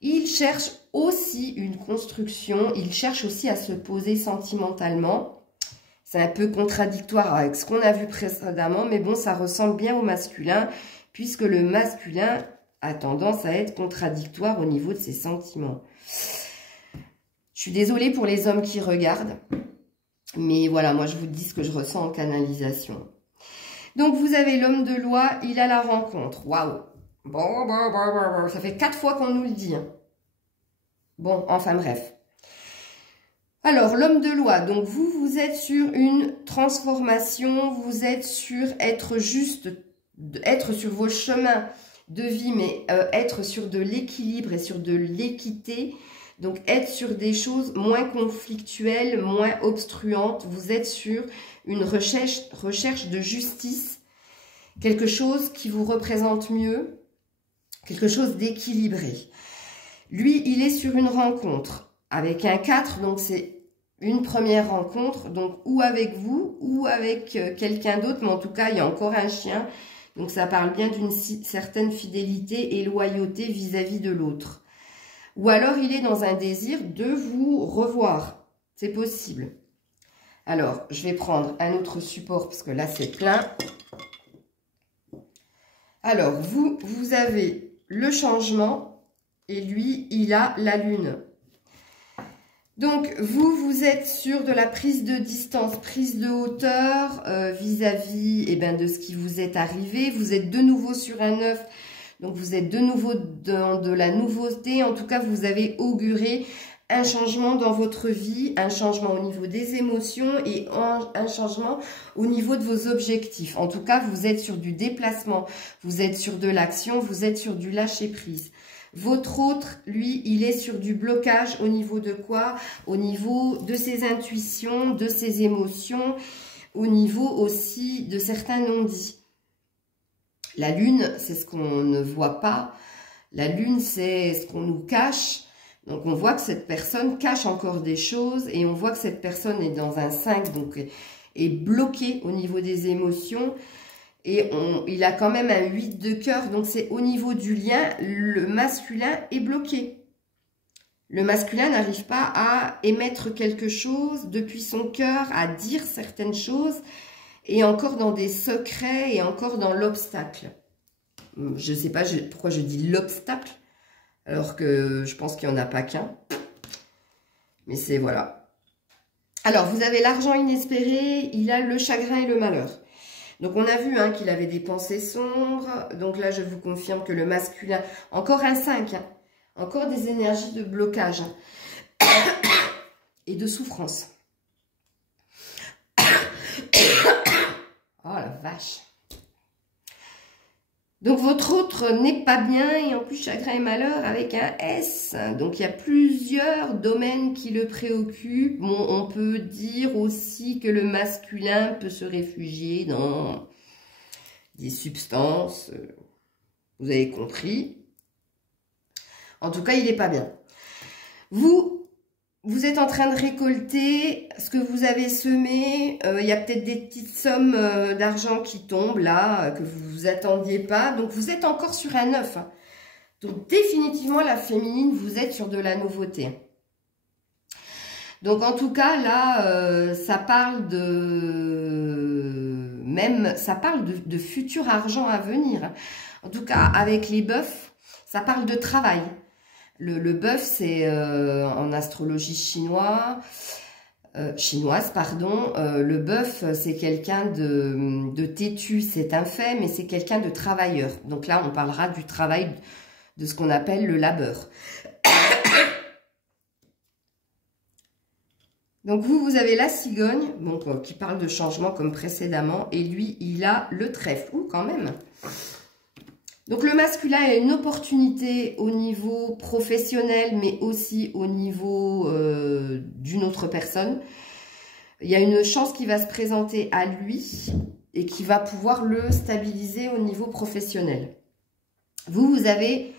il cherche aussi une construction, il cherche aussi à se poser sentimentalement. C'est un peu contradictoire avec ce qu'on a vu précédemment, mais bon, ça ressemble bien au masculin, puisque le masculin a tendance à être contradictoire au niveau de ses sentiments. Je suis désolée pour les hommes qui regardent. Mais voilà, moi je vous dis ce que je ressens en canalisation. Donc vous avez l'homme de loi, il a la rencontre. Waouh. Bon, ça fait 4 fois qu'on nous le dit. Hein. Bon, enfin bref. Alors, l'homme de loi, donc vous êtes sur une transformation, vous êtes sur être juste, être sur vos chemins de vie, mais être sur de l'équilibre et sur de l'équité. Donc, être sur des choses moins conflictuelles, moins obstruantes. Vous êtes sur une recherche de justice. Quelque chose qui vous représente mieux. Quelque chose d'équilibré. Lui, il est sur une rencontre avec un 4. Donc, c'est une première rencontre. Donc, ou avec vous, ou avec quelqu'un d'autre. Mais en tout cas, il y a encore un chien. Donc, ça parle bien d'une certaine fidélité et loyauté vis-à-vis de l'autre. Ou alors, il est dans un désir de vous revoir. C'est possible. Alors, je vais prendre un autre support parce que là, c'est plein. Alors, vous avez le changement et lui, il a la lune. Donc, vous êtes sur de la prise de distance, prise de hauteur vis-à-vis de ce qui vous est arrivé. Vous êtes de nouveau sur un 9. Donc, vous êtes de nouveau dans de la nouveauté. En tout cas, vous avez auguré un changement dans votre vie, un changement au niveau des émotions et un changement au niveau de vos objectifs. En tout cas, vous êtes sur du déplacement, vous êtes sur de l'action, vous êtes sur du lâcher-prise. Votre autre, lui, il est sur du blocage au niveau de quoi? Au niveau de ses intuitions, de ses émotions, au niveau aussi de certains non-dits. La lune, c'est ce qu'on ne voit pas. La lune, c'est ce qu'on nous cache. Donc, on voit que cette personne cache encore des choses et on voit que cette personne est dans un 5, donc est bloquée au niveau des émotions. Et il a quand même un 8 de cœur, donc c'est au niveau du lien, le masculin est bloqué. Le masculin n'arrive pas à émettre quelque chose depuis son cœur, à dire certaines choses, et encore dans des secrets et encore dans l'obstacle. Je ne sais pas pourquoi je dis l'obstacle, alors que je pense qu'il n'y en a pas qu'un. Mais c'est voilà. Alors, vous avez l'argent inespéré, il a le chagrin et le malheur. Donc, on a vu qu'il avait des pensées sombres. Donc là, je vous confirme que le masculin... Encore un 5, hein, encore des énergies de blocage et de souffrance. Oh la vache. Donc, votre autre n'est pas bien et en plus, chagrin et malheur avec un S. Donc, il y a plusieurs domaines qui le préoccupent. Bon, on peut dire aussi que le masculin peut se réfugier dans des substances. Vous avez compris. En tout cas, il n'est pas bien. Vous êtes en train de récolter ce que vous avez semé. Il y a peut-être des petites sommes d'argent qui tombent là, que vous ne vous attendiez pas. Donc, vous êtes encore sur un 9. Hein. Donc, définitivement, la féminine, vous êtes sur de la nouveauté. Donc, en tout cas, là, ça parle de futur argent à venir. En tout cas, avec les bœufs, ça parle de travail. Le bœuf, c'est en astrologie chinoise, pardon. Le bœuf, c'est quelqu'un de têtu, c'est un fait, mais c'est quelqu'un de travailleur. Donc là, on parlera du travail, de ce qu'on appelle le labeur. Donc vous avez la cigogne, donc, qui parle de changement comme précédemment, et lui, il a le trèfle. Ouh, quand même. Donc, le masculin a une opportunité au niveau professionnel, mais aussi au niveau d'une autre personne. Il y a une chance qui va se présenter à lui et qui va pouvoir le stabiliser au niveau professionnel. Vous avez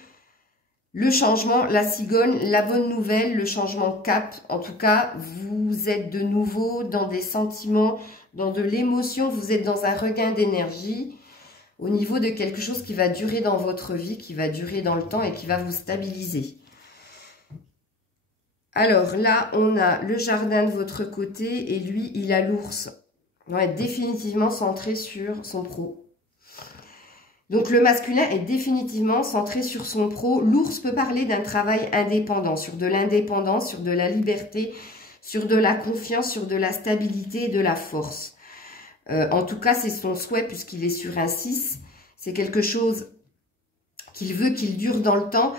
le changement, la cigogne, la bonne nouvelle, le changement cap. En tout cas, vous êtes de nouveau dans des sentiments, dans de l'émotion, vous êtes dans un regain d'énergie. Au niveau de quelque chose qui va durer dans votre vie, qui va durer dans le temps et qui va vous stabiliser. Alors là, on a le jardin de votre côté et lui, il a l'ours. Il va être définitivement centré sur son pro. Donc le masculin est définitivement centré sur son pro. L'ours peut parler d'un travail indépendant, sur de l'indépendance, sur de la liberté, sur de la confiance, sur de la stabilité et de la force. En tout cas, c'est son souhait puisqu'il est sur un 6. C'est quelque chose qu'il veut qu'il dure dans le temps.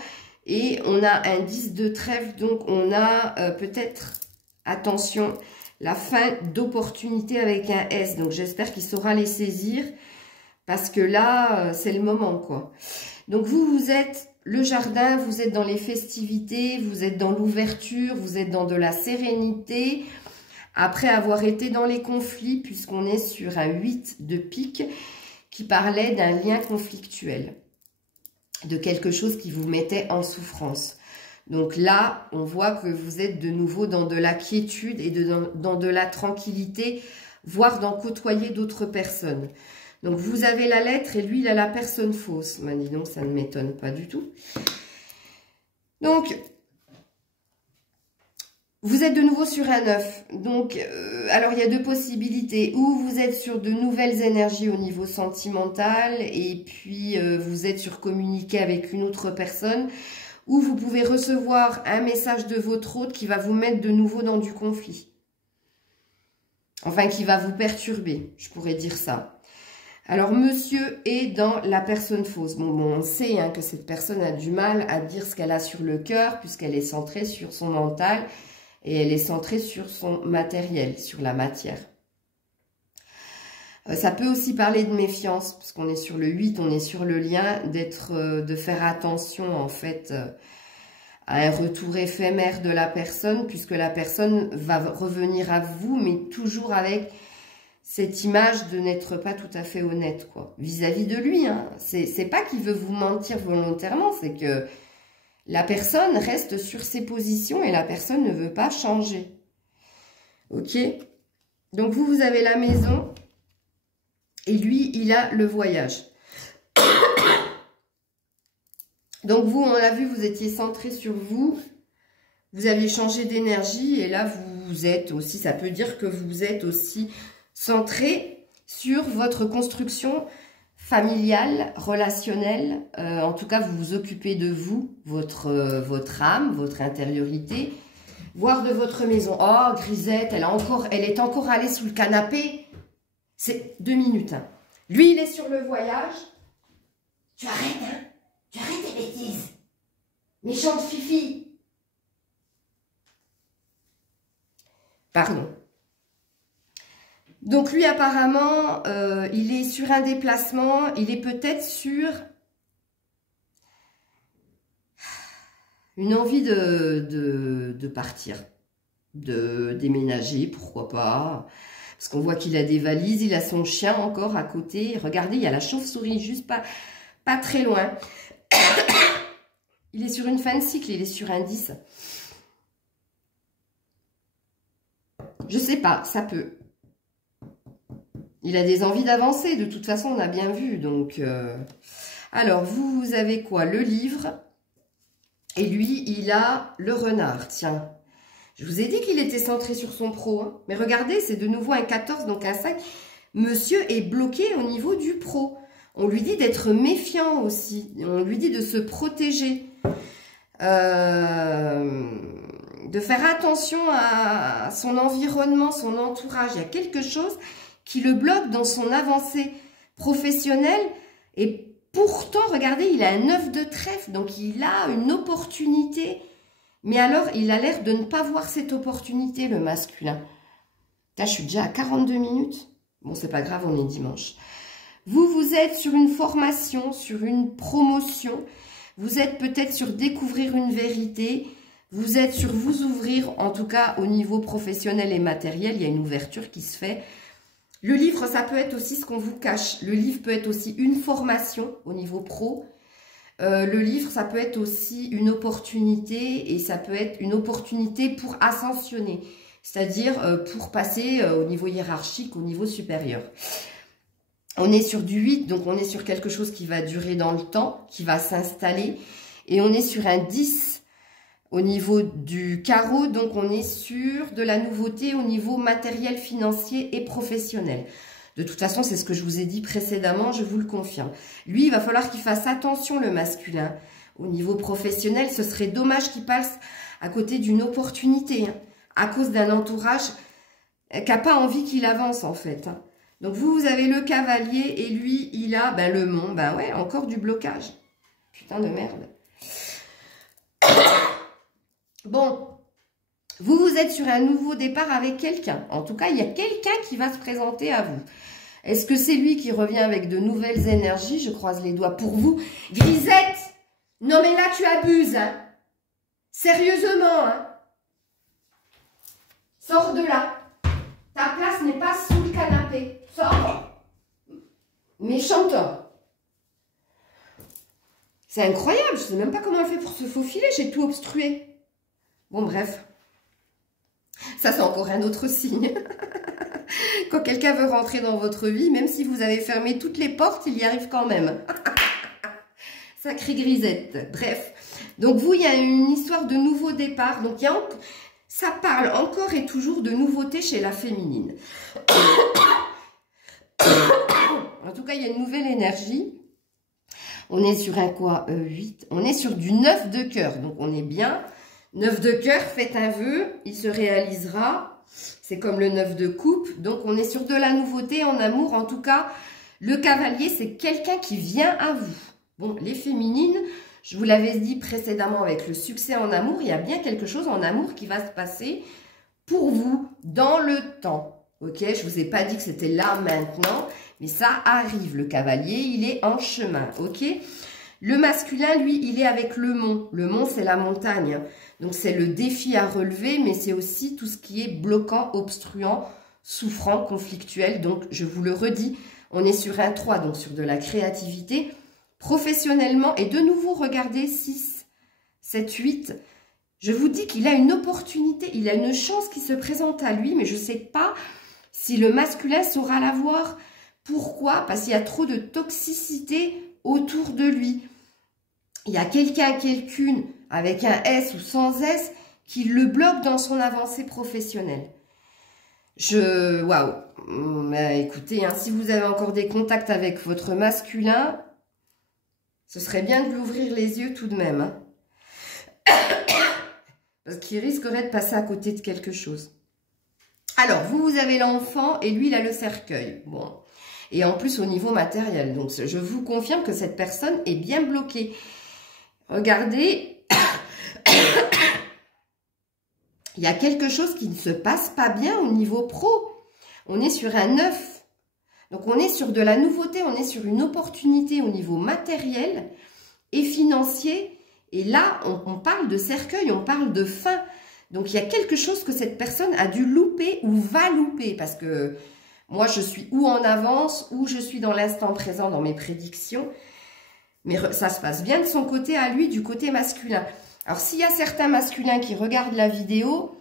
Et on a un 10 de trèfle. Donc, on a peut-être, attention, la fin d'opportunité avec un S. Donc, j'espère qu'il saura les saisir. Parce que là, c'est le moment, quoi. Donc, vous êtes le jardin, vous êtes dans les festivités, vous êtes dans l'ouverture, vous êtes dans de la sérénité. Après avoir été dans les conflits, puisqu'on est sur un 8 de pique qui parlait d'un lien conflictuel, de quelque chose qui vous mettait en souffrance. Donc là, on voit que vous êtes de nouveau dans de la quiétude et dans de la tranquillité, voire d'en côtoyer d'autres personnes. Donc vous avez la lettre et lui, il a la personne fausse. Ben, dis donc, ça ne m'étonne pas du tout. Donc... vous êtes de nouveau sur un 9, donc alors il y a deux possibilités, ou vous êtes sur de nouvelles énergies au niveau sentimental, et puis vous êtes sur communiquer avec une autre personne, ou vous pouvez recevoir un message de votre hôte qui va vous mettre de nouveau dans du conflit. Enfin, qui va vous perturber, je pourrais dire ça. Alors, monsieur est dans la personne fausse. Bon, on sait hein, que cette personne a du mal à dire ce qu'elle a sur le cœur, puisqu'elle est centrée sur son mental et elle est centrée sur son matériel, sur la matière. Ça peut aussi parler de méfiance, parce qu'on est sur le 8, on est sur le lien, de faire attention en fait à un retour éphémère de la personne, puisque la personne va revenir à vous, mais toujours avec cette image de n'être pas tout à fait honnête, quoi, vis-à-vis de lui. Hein. C'est pas qu'il veut vous mentir volontairement, c'est que la personne reste sur ses positions et la personne ne veut pas changer. Ok? Donc vous avez la maison et lui, il a le voyage. Donc vous, on l'a vu, vous étiez centré sur vous, vous aviez changé d'énergie et là, vous êtes aussi, ça peut dire que vous êtes aussi centré sur votre construction familiale, relationnelle. En tout cas, vous vous occupez de vous, votre âme, votre intériorité, voire de votre maison. Oh, Grisette, elle est encore allée sous le canapé. C'est 2 minutes. Hein. Lui, il est sur le voyage. Tu arrêtes, hein? Tu arrêtes tes bêtises. Méchante fifi. Pardon. Donc lui, apparemment, il est sur un déplacement. Il est peut-être sur une envie de partir, de déménager, pourquoi pas. Parce qu'on voit qu'il a des valises, il a son chien encore à côté. Regardez, il y a la chauve-souris juste pas très loin. Il est sur une fin de cycle, il est sur un 10. Je sais pas, ça peut. Il a des envies d'avancer, de toute façon, on a bien vu. Donc, alors, vous avez quoi? Le livre. Et lui, il a le renard, tiens. Je vous ai dit qu'il était centré sur son pro. Hein. Mais regardez, c'est de nouveau un 14, donc un 5. Monsieur est bloqué au niveau du pro. On lui dit d'être méfiant aussi. On lui dit de se protéger. De faire attention à son environnement, son entourage. Il y a quelque chose qui le bloque dans son avancée professionnelle. Et pourtant, regardez, il a un 9 de trèfle. Donc, il a une opportunité. Mais alors, il a l'air de ne pas voir cette opportunité, le masculin. Là, je suis déjà à 42 minutes. Bon, c'est pas grave, on est dimanche. Vous êtes sur une formation, sur une promotion. Vous êtes peut-être sur découvrir une vérité. Vous êtes sur vous ouvrir, en tout cas au niveau professionnel et matériel. Il y a une ouverture qui se fait. Le livre, ça peut être aussi ce qu'on vous cache. Le livre peut être aussi une formation au niveau pro. Le livre, ça peut être aussi une opportunité et ça peut être une opportunité pour ascensionner. C'est-à-dire pour passer au niveau hiérarchique, au niveau supérieur. On est sur du 8, donc on est sur quelque chose qui va durer dans le temps, qui va s'installer. Et on est sur un 10 au niveau du carreau, donc on est sur de la nouveauté au niveau matériel, financier et professionnel. De toute façon, c'est ce que je vous ai dit précédemment, je vous le confirme. Lui, il va falloir qu'il fasse attention, le masculin. Au niveau professionnel, ce serait dommage qu'il passe à côté d'une opportunité, hein, à cause d'un entourage qui n'a pas envie qu'il avance, en fait. Hein. Donc, vous avez le cavalier et lui, il a le mont. Ben ouais, encore du blocage. Putain de merde. Bon, vous êtes sur un nouveau départ avec quelqu'un. En tout cas, il y a quelqu'un qui va se présenter à vous. Est-ce que c'est lui qui revient avec de nouvelles énergies? Je croise les doigts pour vous. Grisette! Non mais là, tu abuses, hein. Sérieusement, hein. Sors de là. Ta place n'est pas sous le canapé. Sors. Méchante. C'est incroyable. Je ne sais même pas comment elle fait pour se faufiler. J'ai tout obstrué. Bon, bref. Ça, c'est encore un autre signe. Quand quelqu'un veut rentrer dans votre vie, même si vous avez fermé toutes les portes, il y arrive quand même. Sacrée Grisette. Bref. Donc, vous, il y a une histoire de nouveau départ. Donc, ça parle encore et toujours de nouveauté chez la féminine. En tout cas, il y a une nouvelle énergie. On est sur un quoi 8. On est sur du 9 de cœur. Donc, on est bien. 9 de cœur, faites un vœu, il se réalisera. C'est comme le 9 de coupe. Donc, on est sur de la nouveauté en amour. En tout cas, Le cavalier, c'est quelqu'un qui vient à vous. Bon, les féminines, je vous l'avais dit précédemment avec le succès en amour, il y a bien quelque chose en amour qui va se passer pour vous dans le temps. Ok, je ne vous ai pas dit que c'était là maintenant, mais ça arrive. Le cavalier, il est en chemin. Ok, le masculin, lui, il est avec le mont. Le mont, c'est la montagne. Donc, c'est le défi à relever, mais c'est aussi tout ce qui est bloquant, obstruant, souffrant, conflictuel. Donc, je vous le redis, on est sur un 3, donc sur de la créativité. Professionnellement, et de nouveau, regardez 6, 7, 8. Je vous dis qu'il a une opportunité, il a une chance qui se présente à lui, mais je ne sais pas si le masculin saura la voir. Pourquoi? Parce qu'il y a trop de toxicité autour de lui. Il y a quelqu'un, quelqu'une, avec un S ou sans S, qui le bloque dans son avancée professionnelle. Waouh! Écoutez, hein, si vous avez encore des contacts avec votre masculin, ce serait bien de lui ouvrir les yeux tout de même. Hein. Parce qu'il risquerait de passer à côté de quelque chose. Alors, vous avez l'enfant et lui, il a le cercueil. Bon. Et en plus, au niveau matériel. Donc, je vous confirme que cette personne est bien bloquée. Regardez. Il y a quelque chose qui ne se passe pas bien au niveau pro. On est sur un 9. Donc, on est sur de la nouveauté. On est sur une opportunité au niveau matériel et financier. Et là, on parle de cercueil, on parle de fin. Donc, il y a quelque chose que cette personne a dû louper ou va louper. Parce que moi, je suis ou en avance ou je suis dans l'instant présent dans mes prédictions. Mais ça se passe bien de son côté à lui, du côté masculin. Alors, s'il y a certains masculins qui regardent la vidéo,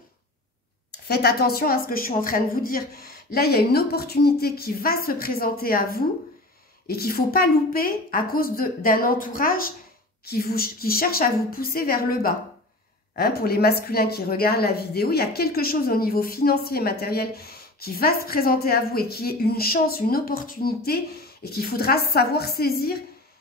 faites attention à ce que je suis en train de vous dire. Là, il y a une opportunité qui va se présenter à vous et qu'il ne faut pas louper à cause d'un entourage qui cherche à vous pousser vers le bas. Hein, pour les masculins qui regardent la vidéo, il y a quelque chose au niveau financier et matériel qui va se présenter à vous et qui est une chance, une opportunité et qu'il faudra savoir saisir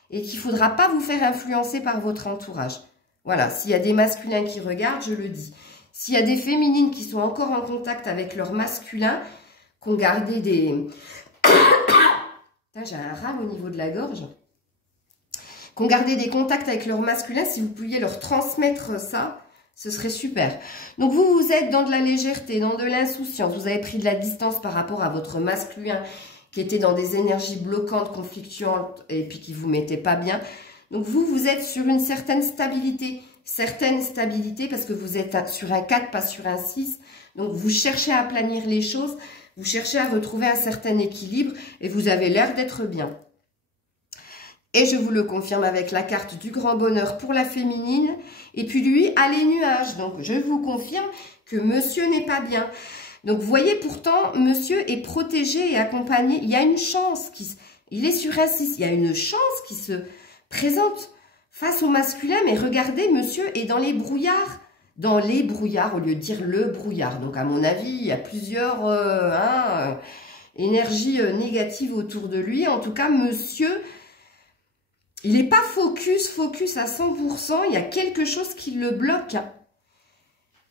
et qu'il ne faudra pas vous faire influencer par votre entourage. Voilà, s'il y a des masculins qui regardent, je le dis. S'il y a des féminines qui sont encore en contact avec leur masculin, qui ont gardé des... J'ai un râle au niveau de la gorge. Qui ont gardé des contacts avec leur masculin, si vous pouviez leur transmettre ça, ce serait super. Donc vous êtes dans de la légèreté, dans de l'insouciance. Vous avez pris de la distance par rapport à votre masculin qui était dans des énergies bloquantes, conflictuantes et puis qui vous mettait pas bien. Donc vous êtes sur une certaine stabilité. Parce que vous êtes sur un 4, pas sur un 6. Donc vous cherchez à planir les choses, vous cherchez à retrouver un certain équilibre et vous avez l'air d'être bien. Et je vous le confirme avec la carte du grand bonheur pour la féminine. Et puis lui, a les nuages. Donc, je vous confirme que monsieur n'est pas bien. Donc, vous voyez, pourtant, monsieur est protégé et accompagné. Il y a une chance. Il est sur un 6. Il y a une chance qui se présente face au masculin. Mais regardez, monsieur est dans les brouillards. Dans les brouillards, au lieu de dire le brouillard. Donc, à mon avis, il y a plusieurs énergies négatives autour de lui. En tout cas, monsieur... il n'est pas focus à 100%, il y a quelque chose qui le bloque.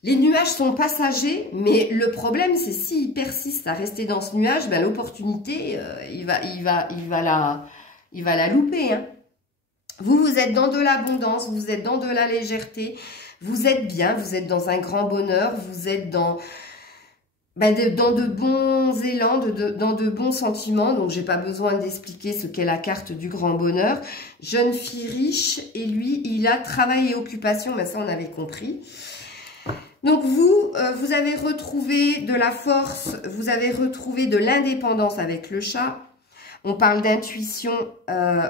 Les nuages sont passagers, mais le problème, c'est s'il persiste à rester dans ce nuage, ben, l'opportunité, il va la louper. Hein. Vous êtes dans de l'abondance, vous êtes dans de la légèreté, vous êtes bien, vous êtes dans un grand bonheur, vous êtes dans de bons élans, dans de bons sentiments. Donc, j'ai pas besoin d'expliquer ce qu'est la carte du grand bonheur. Jeune fille riche et lui, il a travail et occupation. Mais ça, on avait compris. Donc, vous avez retrouvé de la force, vous avez retrouvé de l'indépendance avec le chat. On parle d'intuition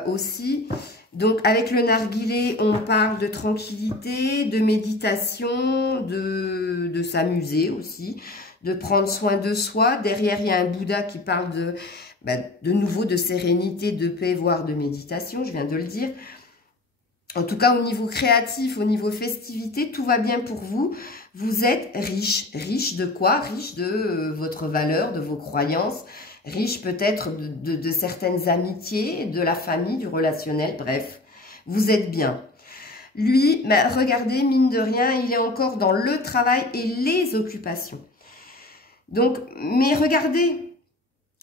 aussi. Donc, avec le narguilé, on parle de tranquillité, de méditation, de s'amuser aussi, de prendre soin de soi. Derrière, il y a un Bouddha qui parle de nouveau de sérénité, de paix, voire de méditation, je viens de le dire. En tout cas, au niveau créatif, au niveau festivité, tout va bien pour vous. Vous êtes riche. Riche de quoi? Riche de votre valeur, de vos croyances. Riche peut-être de certaines amitiés, de la famille, du relationnel, bref. Vous êtes bien. Lui, regardez, mine de rien, il est encore dans le travail et les occupations. Donc, mais regardez,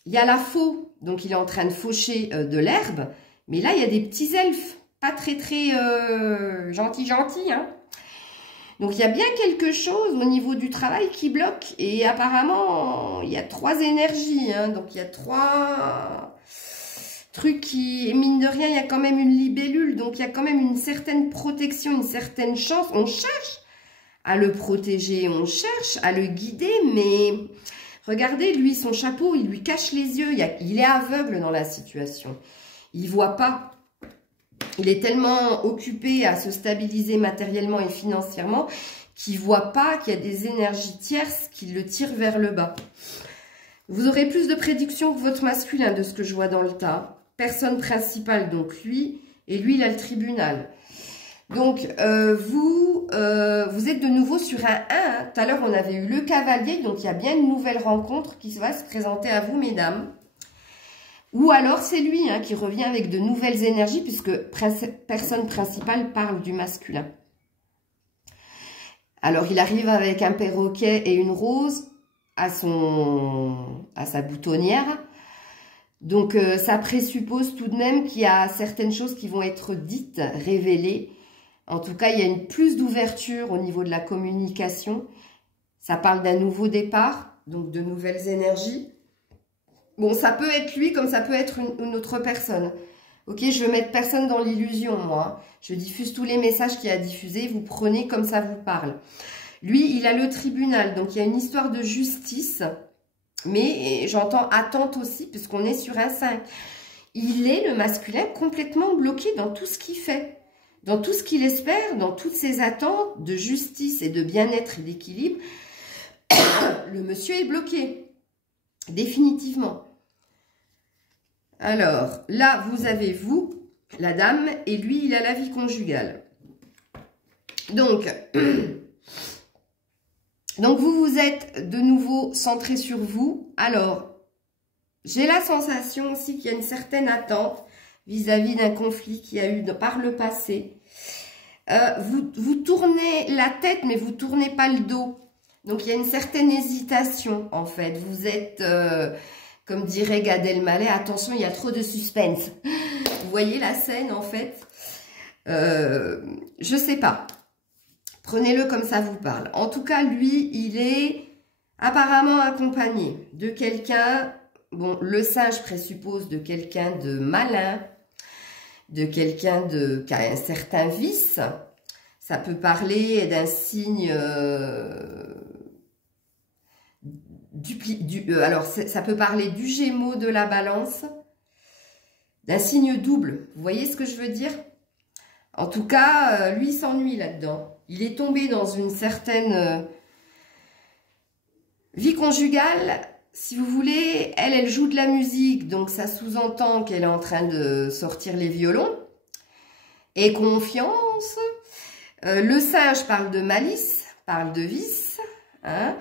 il y a la faux, donc il est en train de faucher de l'herbe, mais là, il y a des petits elfes, pas très gentils, hein. Donc, il y a bien quelque chose au niveau du travail qui bloque. Et apparemment, il y a 3 énergies. Hein. Donc, il y a 3 trucs qui... Mine de rien, il y a quand même une libellule. Donc, il y a quand même une certaine protection, une certaine chance. On cherche à le protéger, on cherche à le guider. Mais regardez, lui, son chapeau, il lui cache les yeux. Il est aveugle dans la situation. Il ne voit pas. Il est tellement occupé à se stabiliser matériellement et financièrement qu'il ne voit pas qu'il y a des énergies tierces qui le tirent vers le bas. Vous aurez plus de prédictions que votre masculin de ce que je vois dans le tas. Personne principale, donc lui, et lui, il a le tribunal. Donc, vous êtes de nouveau sur un 1. Hein. Tout à l'heure, on avait eu le cavalier, donc il y a bien une nouvelle rencontre qui va se présenter à vous, mesdames. Ou alors, c'est lui hein, qui revient avec de nouvelles énergies, puisque personne principale parle du masculin. Alors, il arrive avec un perroquet et une rose à sa boutonnière. Donc, ça présuppose tout de même qu'il y a certaines choses qui vont être dites, révélées. En tout cas, il y a une plus d'ouverture au niveau de la communication. Ça parle d'un nouveau départ, donc de nouvelles énergies. Bon, ça peut être lui comme ça peut être une autre personne. Ok, je veux mettre personne dans l'illusion, moi. Je diffuse tous les messages qu'il y a à diffuser. Vous prenez comme ça vous parle. Lui, il a le tribunal. Donc, il y a une histoire de justice. Mais j'entends attente aussi, puisqu'on est sur un 5. Il est, le masculin, complètement bloqué dans tout ce qu'il fait. Dans tout ce qu'il espère, dans toutes ses attentes de justice et de bien-être et d'équilibre. Le monsieur est bloqué. Définitivement. Alors, là, vous avez vous, la dame, et lui, il a la vie conjugale. Donc, vous êtes de nouveau centré sur vous. Alors, j'ai la sensation aussi qu'il y a une certaine attente vis-à-vis d'un conflit qu'il y a eu par le passé. Vous tournez la tête, mais vous ne tournez pas le dos. Donc, il y a une certaine hésitation, en fait. Vous êtes... comme dirait Gad Elmaleh, attention, il y a trop de suspense. Vous voyez la scène, en fait. Je sais pas. Prenez-le comme ça vous parle. En tout cas, lui, il est apparemment accompagné de quelqu'un... Bon, le singe présuppose de quelqu'un de malin, de quelqu'un qui a un certain vice. Ça peut parler d'un signe... alors, ça peut parler du Gémeaux, de la Balance, d'un signe double. Vous voyez ce que je veux dire? En tout cas, lui s'ennuie là-dedans. Il est tombé dans une certaine vie conjugale. Si vous voulez, elle joue de la musique, donc ça sous-entend qu'elle est en train de sortir les violons. Et confiance. Le singe parle de malice, parle de vice, hein.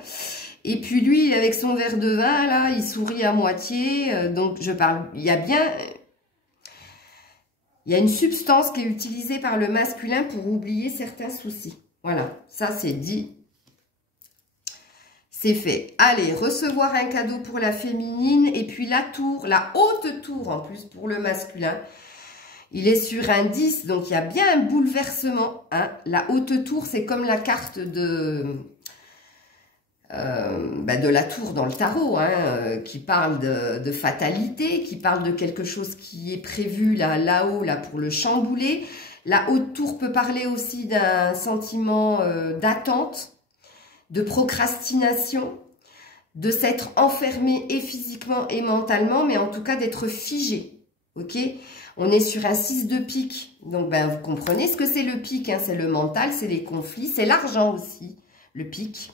Et puis lui, avec son verre de vin, là, il sourit à moitié. Donc, je parle... Il y a bien... Il y a une substance qui est utilisée par le masculin pour oublier certains soucis. Voilà, ça c'est dit. C'est fait. Allez, recevoir un cadeau pour la féminine. Et puis la tour, la haute tour en plus pour le masculin. Il est sur un 10, donc il y a bien un bouleversement. Hein. La haute tour, c'est comme la carte de la tour dans le tarot, hein, qui parle de fatalité, qui parle de quelque chose qui est prévu là-haut, là, pour le chambouler. La haute tour peut parler aussi d'un sentiment d'attente, de procrastination, de s'être enfermé et physiquement et mentalement, mais en tout cas d'être figé, ok? On est sur un 6 de pique, donc vous comprenez ce que c'est le pique, hein, c'est le mental, c'est les conflits, c'est l'argent aussi, le pique.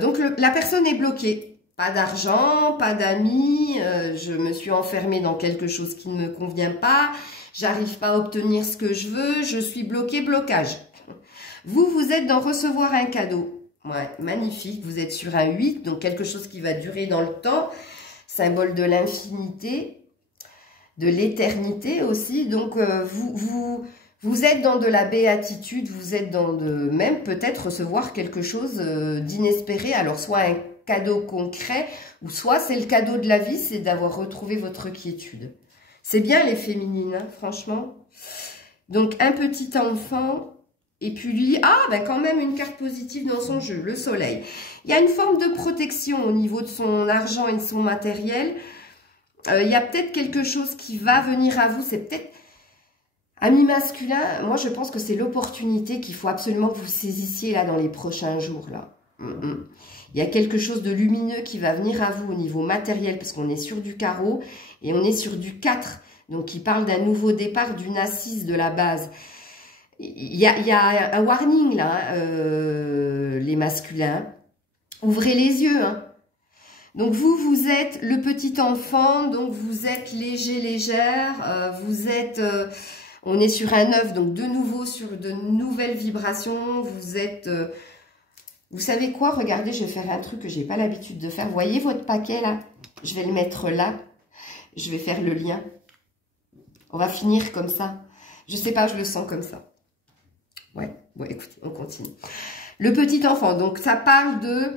Donc, la personne est bloquée. Pas d'argent, pas d'amis, je me suis enfermée dans quelque chose qui ne me convient pas, j'arrive pas à obtenir ce que je veux, je suis bloquée, blocage. Vous êtes dans recevoir un cadeau. Ouais, magnifique, vous êtes sur un 8, donc quelque chose qui va durer dans le temps, symbole de l'infinité, de l'éternité aussi. Donc, vous êtes dans de la béatitude, vous êtes dans même peut-être recevoir quelque chose d'inespéré. Alors, soit cadeau concret, ou soit c'est le cadeau de la vie, c'est d'avoir retrouvé votre quiétude. C'est bien les féminines, hein, franchement. Donc, un petit enfant, et puis lui, ben quand même une carte positive dans son jeu, le soleil. Il y a une forme de protection au niveau de son argent et de son matériel. Il y a peut-être quelque chose qui va venir à vous, c'est peut-être ami masculin. Moi, je pense que c'est l'opportunité qu'il faut absolument que vous saisissiez là dans les prochains jours, là. Il y a quelque chose de lumineux qui va venir à vous au niveau matériel, parce qu'on est sur du carreau et on est sur du 4. Donc, il parle d'un nouveau départ, d'une assise de la base. Il y a un warning là, les masculins. Ouvrez les yeux. Hein. Donc, vous êtes le petit enfant, donc vous êtes léger, légère. Vous êtes... on est sur un 9, donc de nouveau sur de nouvelles vibrations. Vous êtes... vous savez quoi? Regardez, je vais faire un truc que je n'ai pas l'habitude de faire. Vous voyez votre paquet là? Je vais le mettre là. Je vais faire le lien. On va finir comme ça. Je sais pas, je le sens comme ça. Ouais, bon, écoutez, on continue. Le petit enfant, donc ça parle de...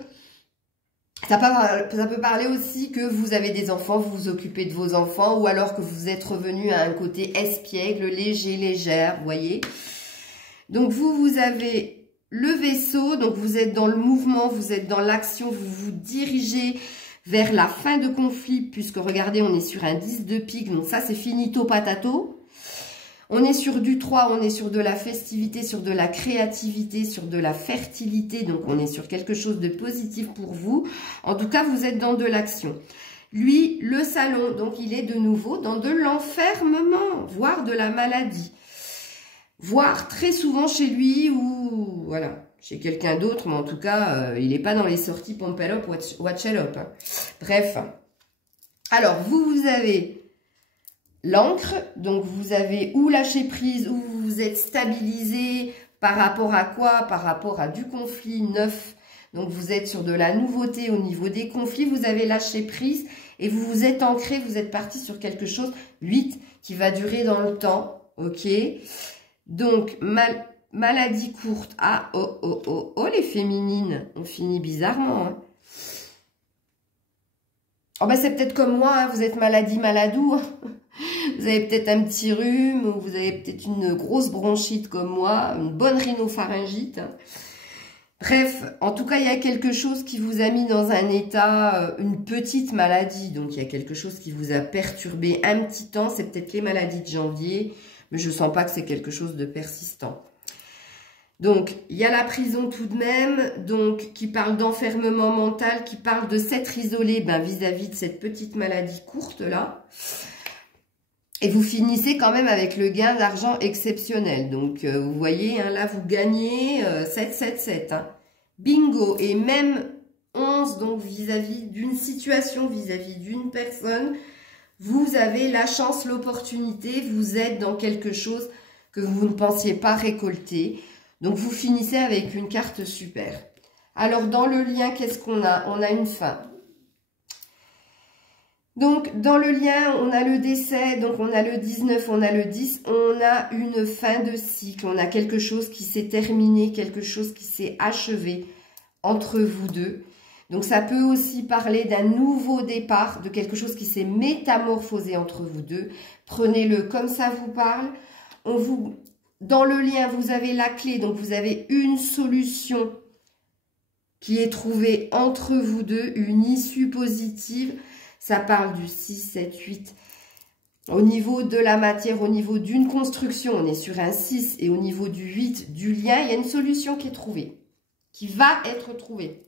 Ça peut parler aussi que vous avez des enfants, vous vous occupez de vos enfants, ou alors que vous êtes revenu à un côté espiègle, léger, légère, vous voyez. Donc vous avez le vaisseau, donc vous êtes dans le mouvement, vous êtes dans l'action, vous vous dirigez vers la fin de conflit, puisque regardez, on est sur un 10 de pique, donc ça c'est finito patato. On est sur du 3, on est sur de la festivité, sur de la créativité, sur de la fertilité, donc on est sur quelque chose de positif pour vous. En tout cas, vous êtes dans de l'action. Lui, le salon, donc il est de nouveau dans de l'enfermement, voire de la maladie. Voire très souvent chez lui ou, voilà, chez quelqu'un d'autre, mais en tout cas, il n'est pas dans les sorties Pompelop, Watchelop. Hein. Bref. Alors, vous avez l'encre, donc vous avez ou lâché prise, ou vous êtes stabilisé par rapport à quoi? Par rapport à du conflit neuf. Donc, vous êtes sur de la nouveauté au niveau des conflits, vous avez lâché prise et vous vous êtes ancré, vous êtes parti sur quelque chose, 8, qui va durer dans le temps, ok? Donc, maladie courte. Ah, oh, les féminines. On finit bizarrement. Hein. Oh, ben c'est peut-être comme moi, hein, vous êtes maladou. Hein. Vous avez peut-être un petit rhume, ou vous avez peut-être une grosse bronchite comme moi, une bonne rhinopharyngite. Hein. Bref, en tout cas, il y a quelque chose qui vous a mis dans un état, une petite maladie. Donc, il y a quelque chose qui vous a perturbé un petit temps. C'est peut-être les maladies de janvier. Mais je ne sens pas que c'est quelque chose de persistant. Donc, il y a la prison tout de même, donc qui parle d'enfermement mental, qui parle de s'être isolé vis-à-vis de cette petite maladie courte là. Et vous finissez quand même avec le gain d'argent exceptionnel. Donc, vous voyez, hein, là, vous gagnez 7. Hein. Bingo. Et même 11, donc vis-à-vis d'une situation, vis-à-vis d'une personne. Vous avez la chance, l'opportunité, vous êtes dans quelque chose que vous ne pensiez pas récolter. Donc, vous finissez avec une carte super. Alors, dans le lien, qu'est-ce qu'on a? On a une fin. Donc, dans le lien, on a le décès, donc on a le 19, on a le 10, on a une fin de cycle. On a quelque chose qui s'est terminé, quelque chose qui s'est achevé entre vous deux. Donc, ça peut aussi parler d'un nouveau départ, de quelque chose qui s'est métamorphosé entre vous deux. Prenez-le comme ça vous parle. Dans le lien, vous avez la clé, donc vous avez une solution qui est trouvée entre vous deux, une issue positive. Ça parle du 6, 7, 8. Au niveau de la matière, au niveau d'une construction, on est sur un 6. Et au niveau du 8, du lien, il y a une solution qui est trouvée, qui va être trouvée.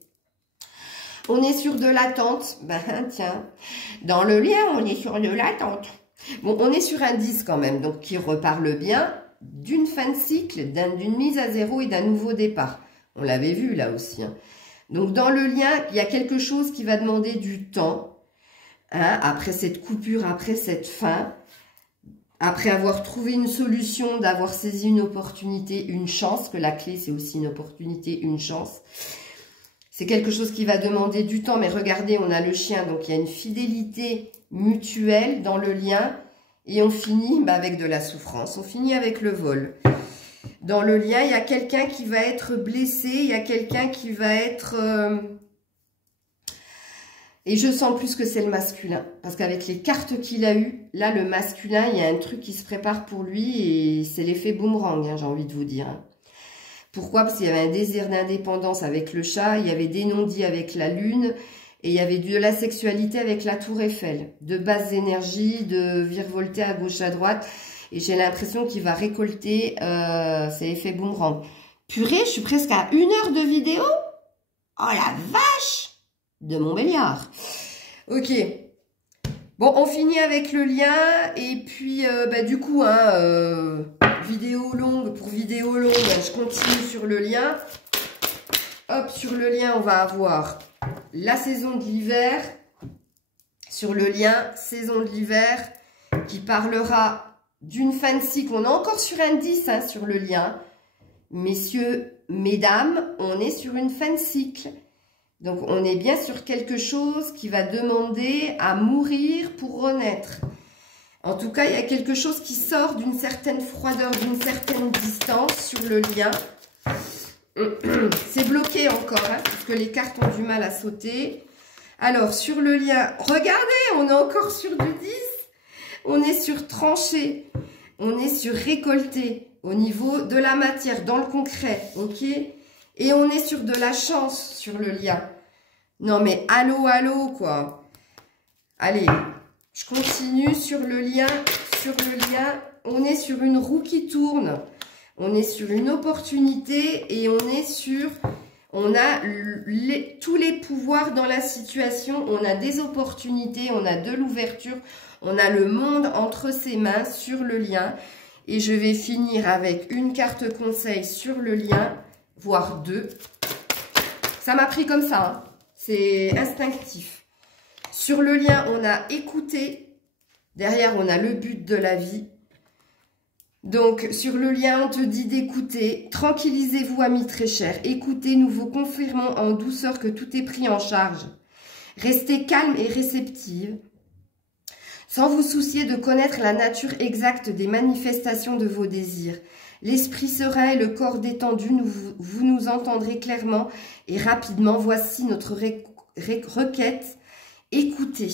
On est sur de l'attente. Ben, tiens, dans le lien, on est sur de l'attente. Bon, on est sur un 10 quand même, donc qui reparle bien d'une fin de cycle, d'une mise à zéro et d'un nouveau départ. On l'avait vu là aussi. Hein. Donc, dans le lien, il y a quelque chose qui va demander du temps. Hein, après cette coupure, après cette fin, après avoir trouvé une solution, d'avoir saisi une opportunité, une chance, que la clé, c'est aussi une opportunité, une chance. C'est quelque chose qui va demander du temps, mais regardez, on a le chien, donc il y a une fidélité mutuelle dans le lien, et on finit avec de la souffrance, on finit avec le vol. Dans le lien, il y a quelqu'un qui va être blessé, il y a quelqu'un qui va être... Et je sens plus que c'est le masculin. Parce qu'avec les cartes qu'il a eues, là, le masculin, il y a un truc qui se prépare pour lui et c'est l'effet boomerang, hein, j'ai envie de vous dire. Pourquoi? Parce qu'il y avait un désir d'indépendance avec le chat, il y avait des non-dits avec la lune et il y avait de la sexualité avec la tour Eiffel. De basses énergies, de virevolter à gauche, à droite. Et j'ai l'impression qu'il va récolter c'est l'effet boomerang. Purée, je suis presque à 1 heure de vidéo. Oh la vache! De Montbéliard. Ok. Bon, on finit avec le lien. Et puis, du coup, hein, vidéo longue pour vidéo longue, je continue sur le lien. Hop, sur le lien, on va avoir la saison de l'hiver. Sur le lien, saison de l'hiver, qui parlera d'une fin de cycle. On est encore sur un 10 hein, sur le lien. Messieurs, mesdames, on est sur une fin de cycle. Donc, on est bien sur quelque chose qui va demander à mourir pour renaître. En tout cas, il y a quelque chose qui sort d'une certaine froideur, d'une certaine distance sur le lien. C'est bloqué encore, hein, parce que les cartes ont du mal à sauter. Alors, sur le lien, regardez, on est encore sur du 10. On est sur tranché. On est sur récolté au niveau de la matière, dans le concret, ok? Et on est sur de la chance sur le lien. Non mais allô, allô quoi. Allez, je continue sur le lien. Sur le lien, on est sur une roue qui tourne. On est sur une opportunité et on est sur... On a tous les pouvoirs dans la situation. On a des opportunités, on a de l'ouverture. On a le monde entre ses mains sur le lien. Et je vais finir avec une carte conseil sur le lien, voire 2. Ça m'a pris comme ça, hein. C'est instinctif. Sur le lien, on a écouté. Derrière, on a le but de la vie. Donc, sur le lien, on te dit d'écouter. Tranquillisez-vous, amis très chers. Écoutez, nous vous confirmons en douceur que tout est pris en charge. Restez calme et réceptive. Sans vous soucier de connaître la nature exacte des manifestations de vos désirs. L'esprit serein et le corps détendu, vous nous entendrez clairement et rapidement. Voici notre requête. Écoutez.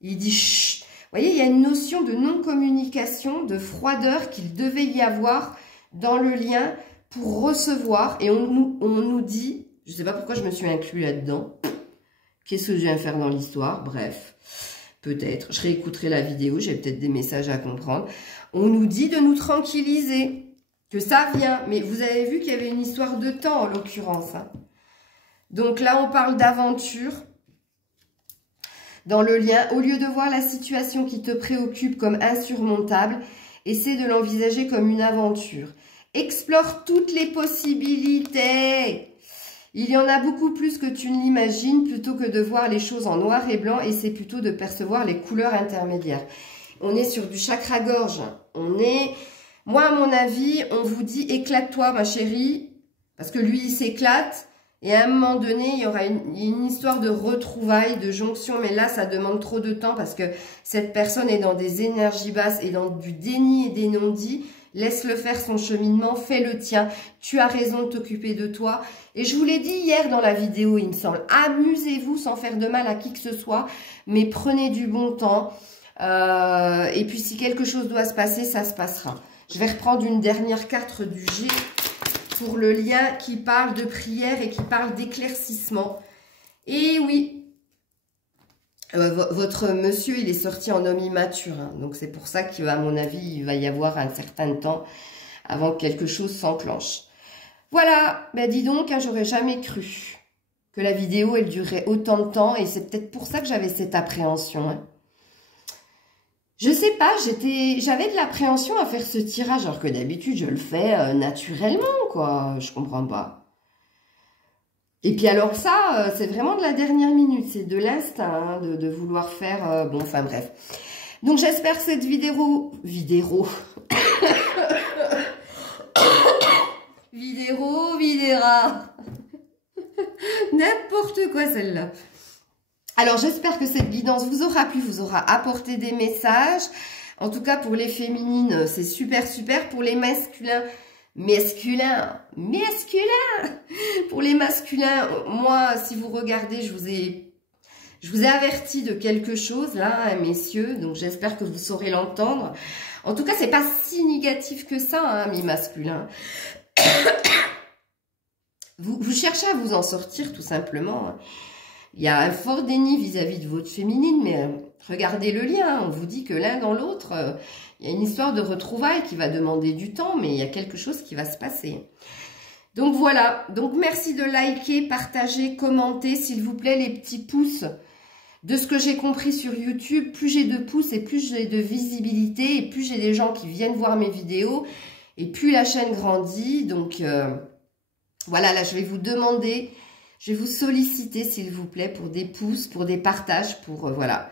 Il dit chut. Vous voyez, il y a une notion de non-communication, de froideur qu'il devait y avoir dans le lien pour recevoir. Et on nous dit, je ne sais pas pourquoi je me suis inclus là-dedans. Qu'est-ce que je viens faire dans l'histoire? Bref. Peut-être, je réécouterai la vidéo, j'ai peut-être des messages à comprendre. On nous dit de nous tranquilliser, que ça vient. Mais vous avez vu qu'il y avait une histoire de temps, en l'occurrence. Hein. Donc là, on parle d'aventure. Dans le lien, au lieu de voir la situation qui te préoccupe comme insurmontable, essaie de l'envisager comme une aventure. Explore toutes les possibilités. Il y en a beaucoup plus que tu ne l'imagines, plutôt que de voir les choses en noir et blanc, et c'est plutôt de percevoir les couleurs intermédiaires. On est sur du chakra-gorge. On est... Moi, à mon avis, on vous dit éclate-toi, ma chérie, parce que lui, il s'éclate, et à un moment donné, il y aura une histoire de retrouvailles, de jonction, mais là, ça demande trop de temps, parce que cette personne est dans des énergies basses et dans du déni et des non-dits. Laisse-le faire son cheminement, fais le tien. Tu as raison de t'occuper de toi. Et je vous l'ai dit hier dans la vidéo, il me semble. Amusez-vous sans faire de mal à qui que ce soit, mais prenez du bon temps. Et puis si quelque chose doit se passer, ça se passera. Je vais reprendre une dernière carte du G pour le lien qui parle de prière et qui parle d'éclaircissement. Et oui, votre monsieur, il est sorti en homme immature. Hein, donc c'est pour ça qu'à mon avis, il va y avoir un certain temps avant que quelque chose s'enclenche. Voilà, ben dis donc, hein, j'aurais jamais cru que la vidéo, elle durait autant de temps. Et c'est peut-être pour ça que j'avais cette appréhension. Hein. Je sais pas, j'avais de l'appréhension à faire ce tirage, alors que d'habitude, je le fais naturellement, quoi. Je comprends pas. Et puis alors ça, c'est vraiment de la dernière minute, c'est de l'instinct, hein, de vouloir faire... bon, enfin bref. Donc j'espère que cette vidéo... N'importe quoi celle-là. Alors j'espère que cette guidance vous aura plu, vous aura apporté des messages. En tout cas pour les féminines, c'est super super. Pour les masculins... Pour les masculins, moi, si vous regardez, je Je vous ai averti de quelque chose là, hein, messieurs, donc j'espère que vous saurez l'entendre. En tout cas, c'est pas si négatif que ça, hein, mi-masculin. Vous cherchez à vous en sortir, tout simplement. Hein. Il y a un fort déni vis-à-vis de votre féminine, mais regardez le lien. On vous dit que l'un dans l'autre, il y a une histoire de retrouvailles qui va demander du temps, mais il y a quelque chose qui va se passer. Donc voilà. Donc merci de liker, partager, commenter, s'il vous plaît, les petits pouces. De ce que j'ai compris sur YouTube, plus j'ai de pouces et plus j'ai de visibilité, et plus j'ai des gens qui viennent voir mes vidéos, et plus la chaîne grandit. Donc voilà, là je vais vous demander... Je vais vous solliciter, s'il vous plaît, pour des pouces, pour des partages, pour... voilà.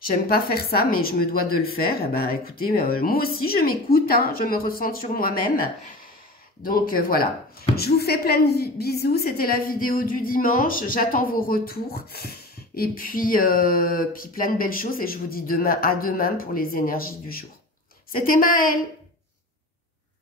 J'aime pas faire ça, mais je me dois de le faire. Eh ben, écoutez, moi aussi, je m'écoute, hein, je me ressens sur moi-même. Donc, voilà. Je vous fais plein de bisous. C'était la vidéo du dimanche. J'attends vos retours. Et puis plein de belles choses. Et je vous dis à demain pour les énergies du jour. C'était Maëlle.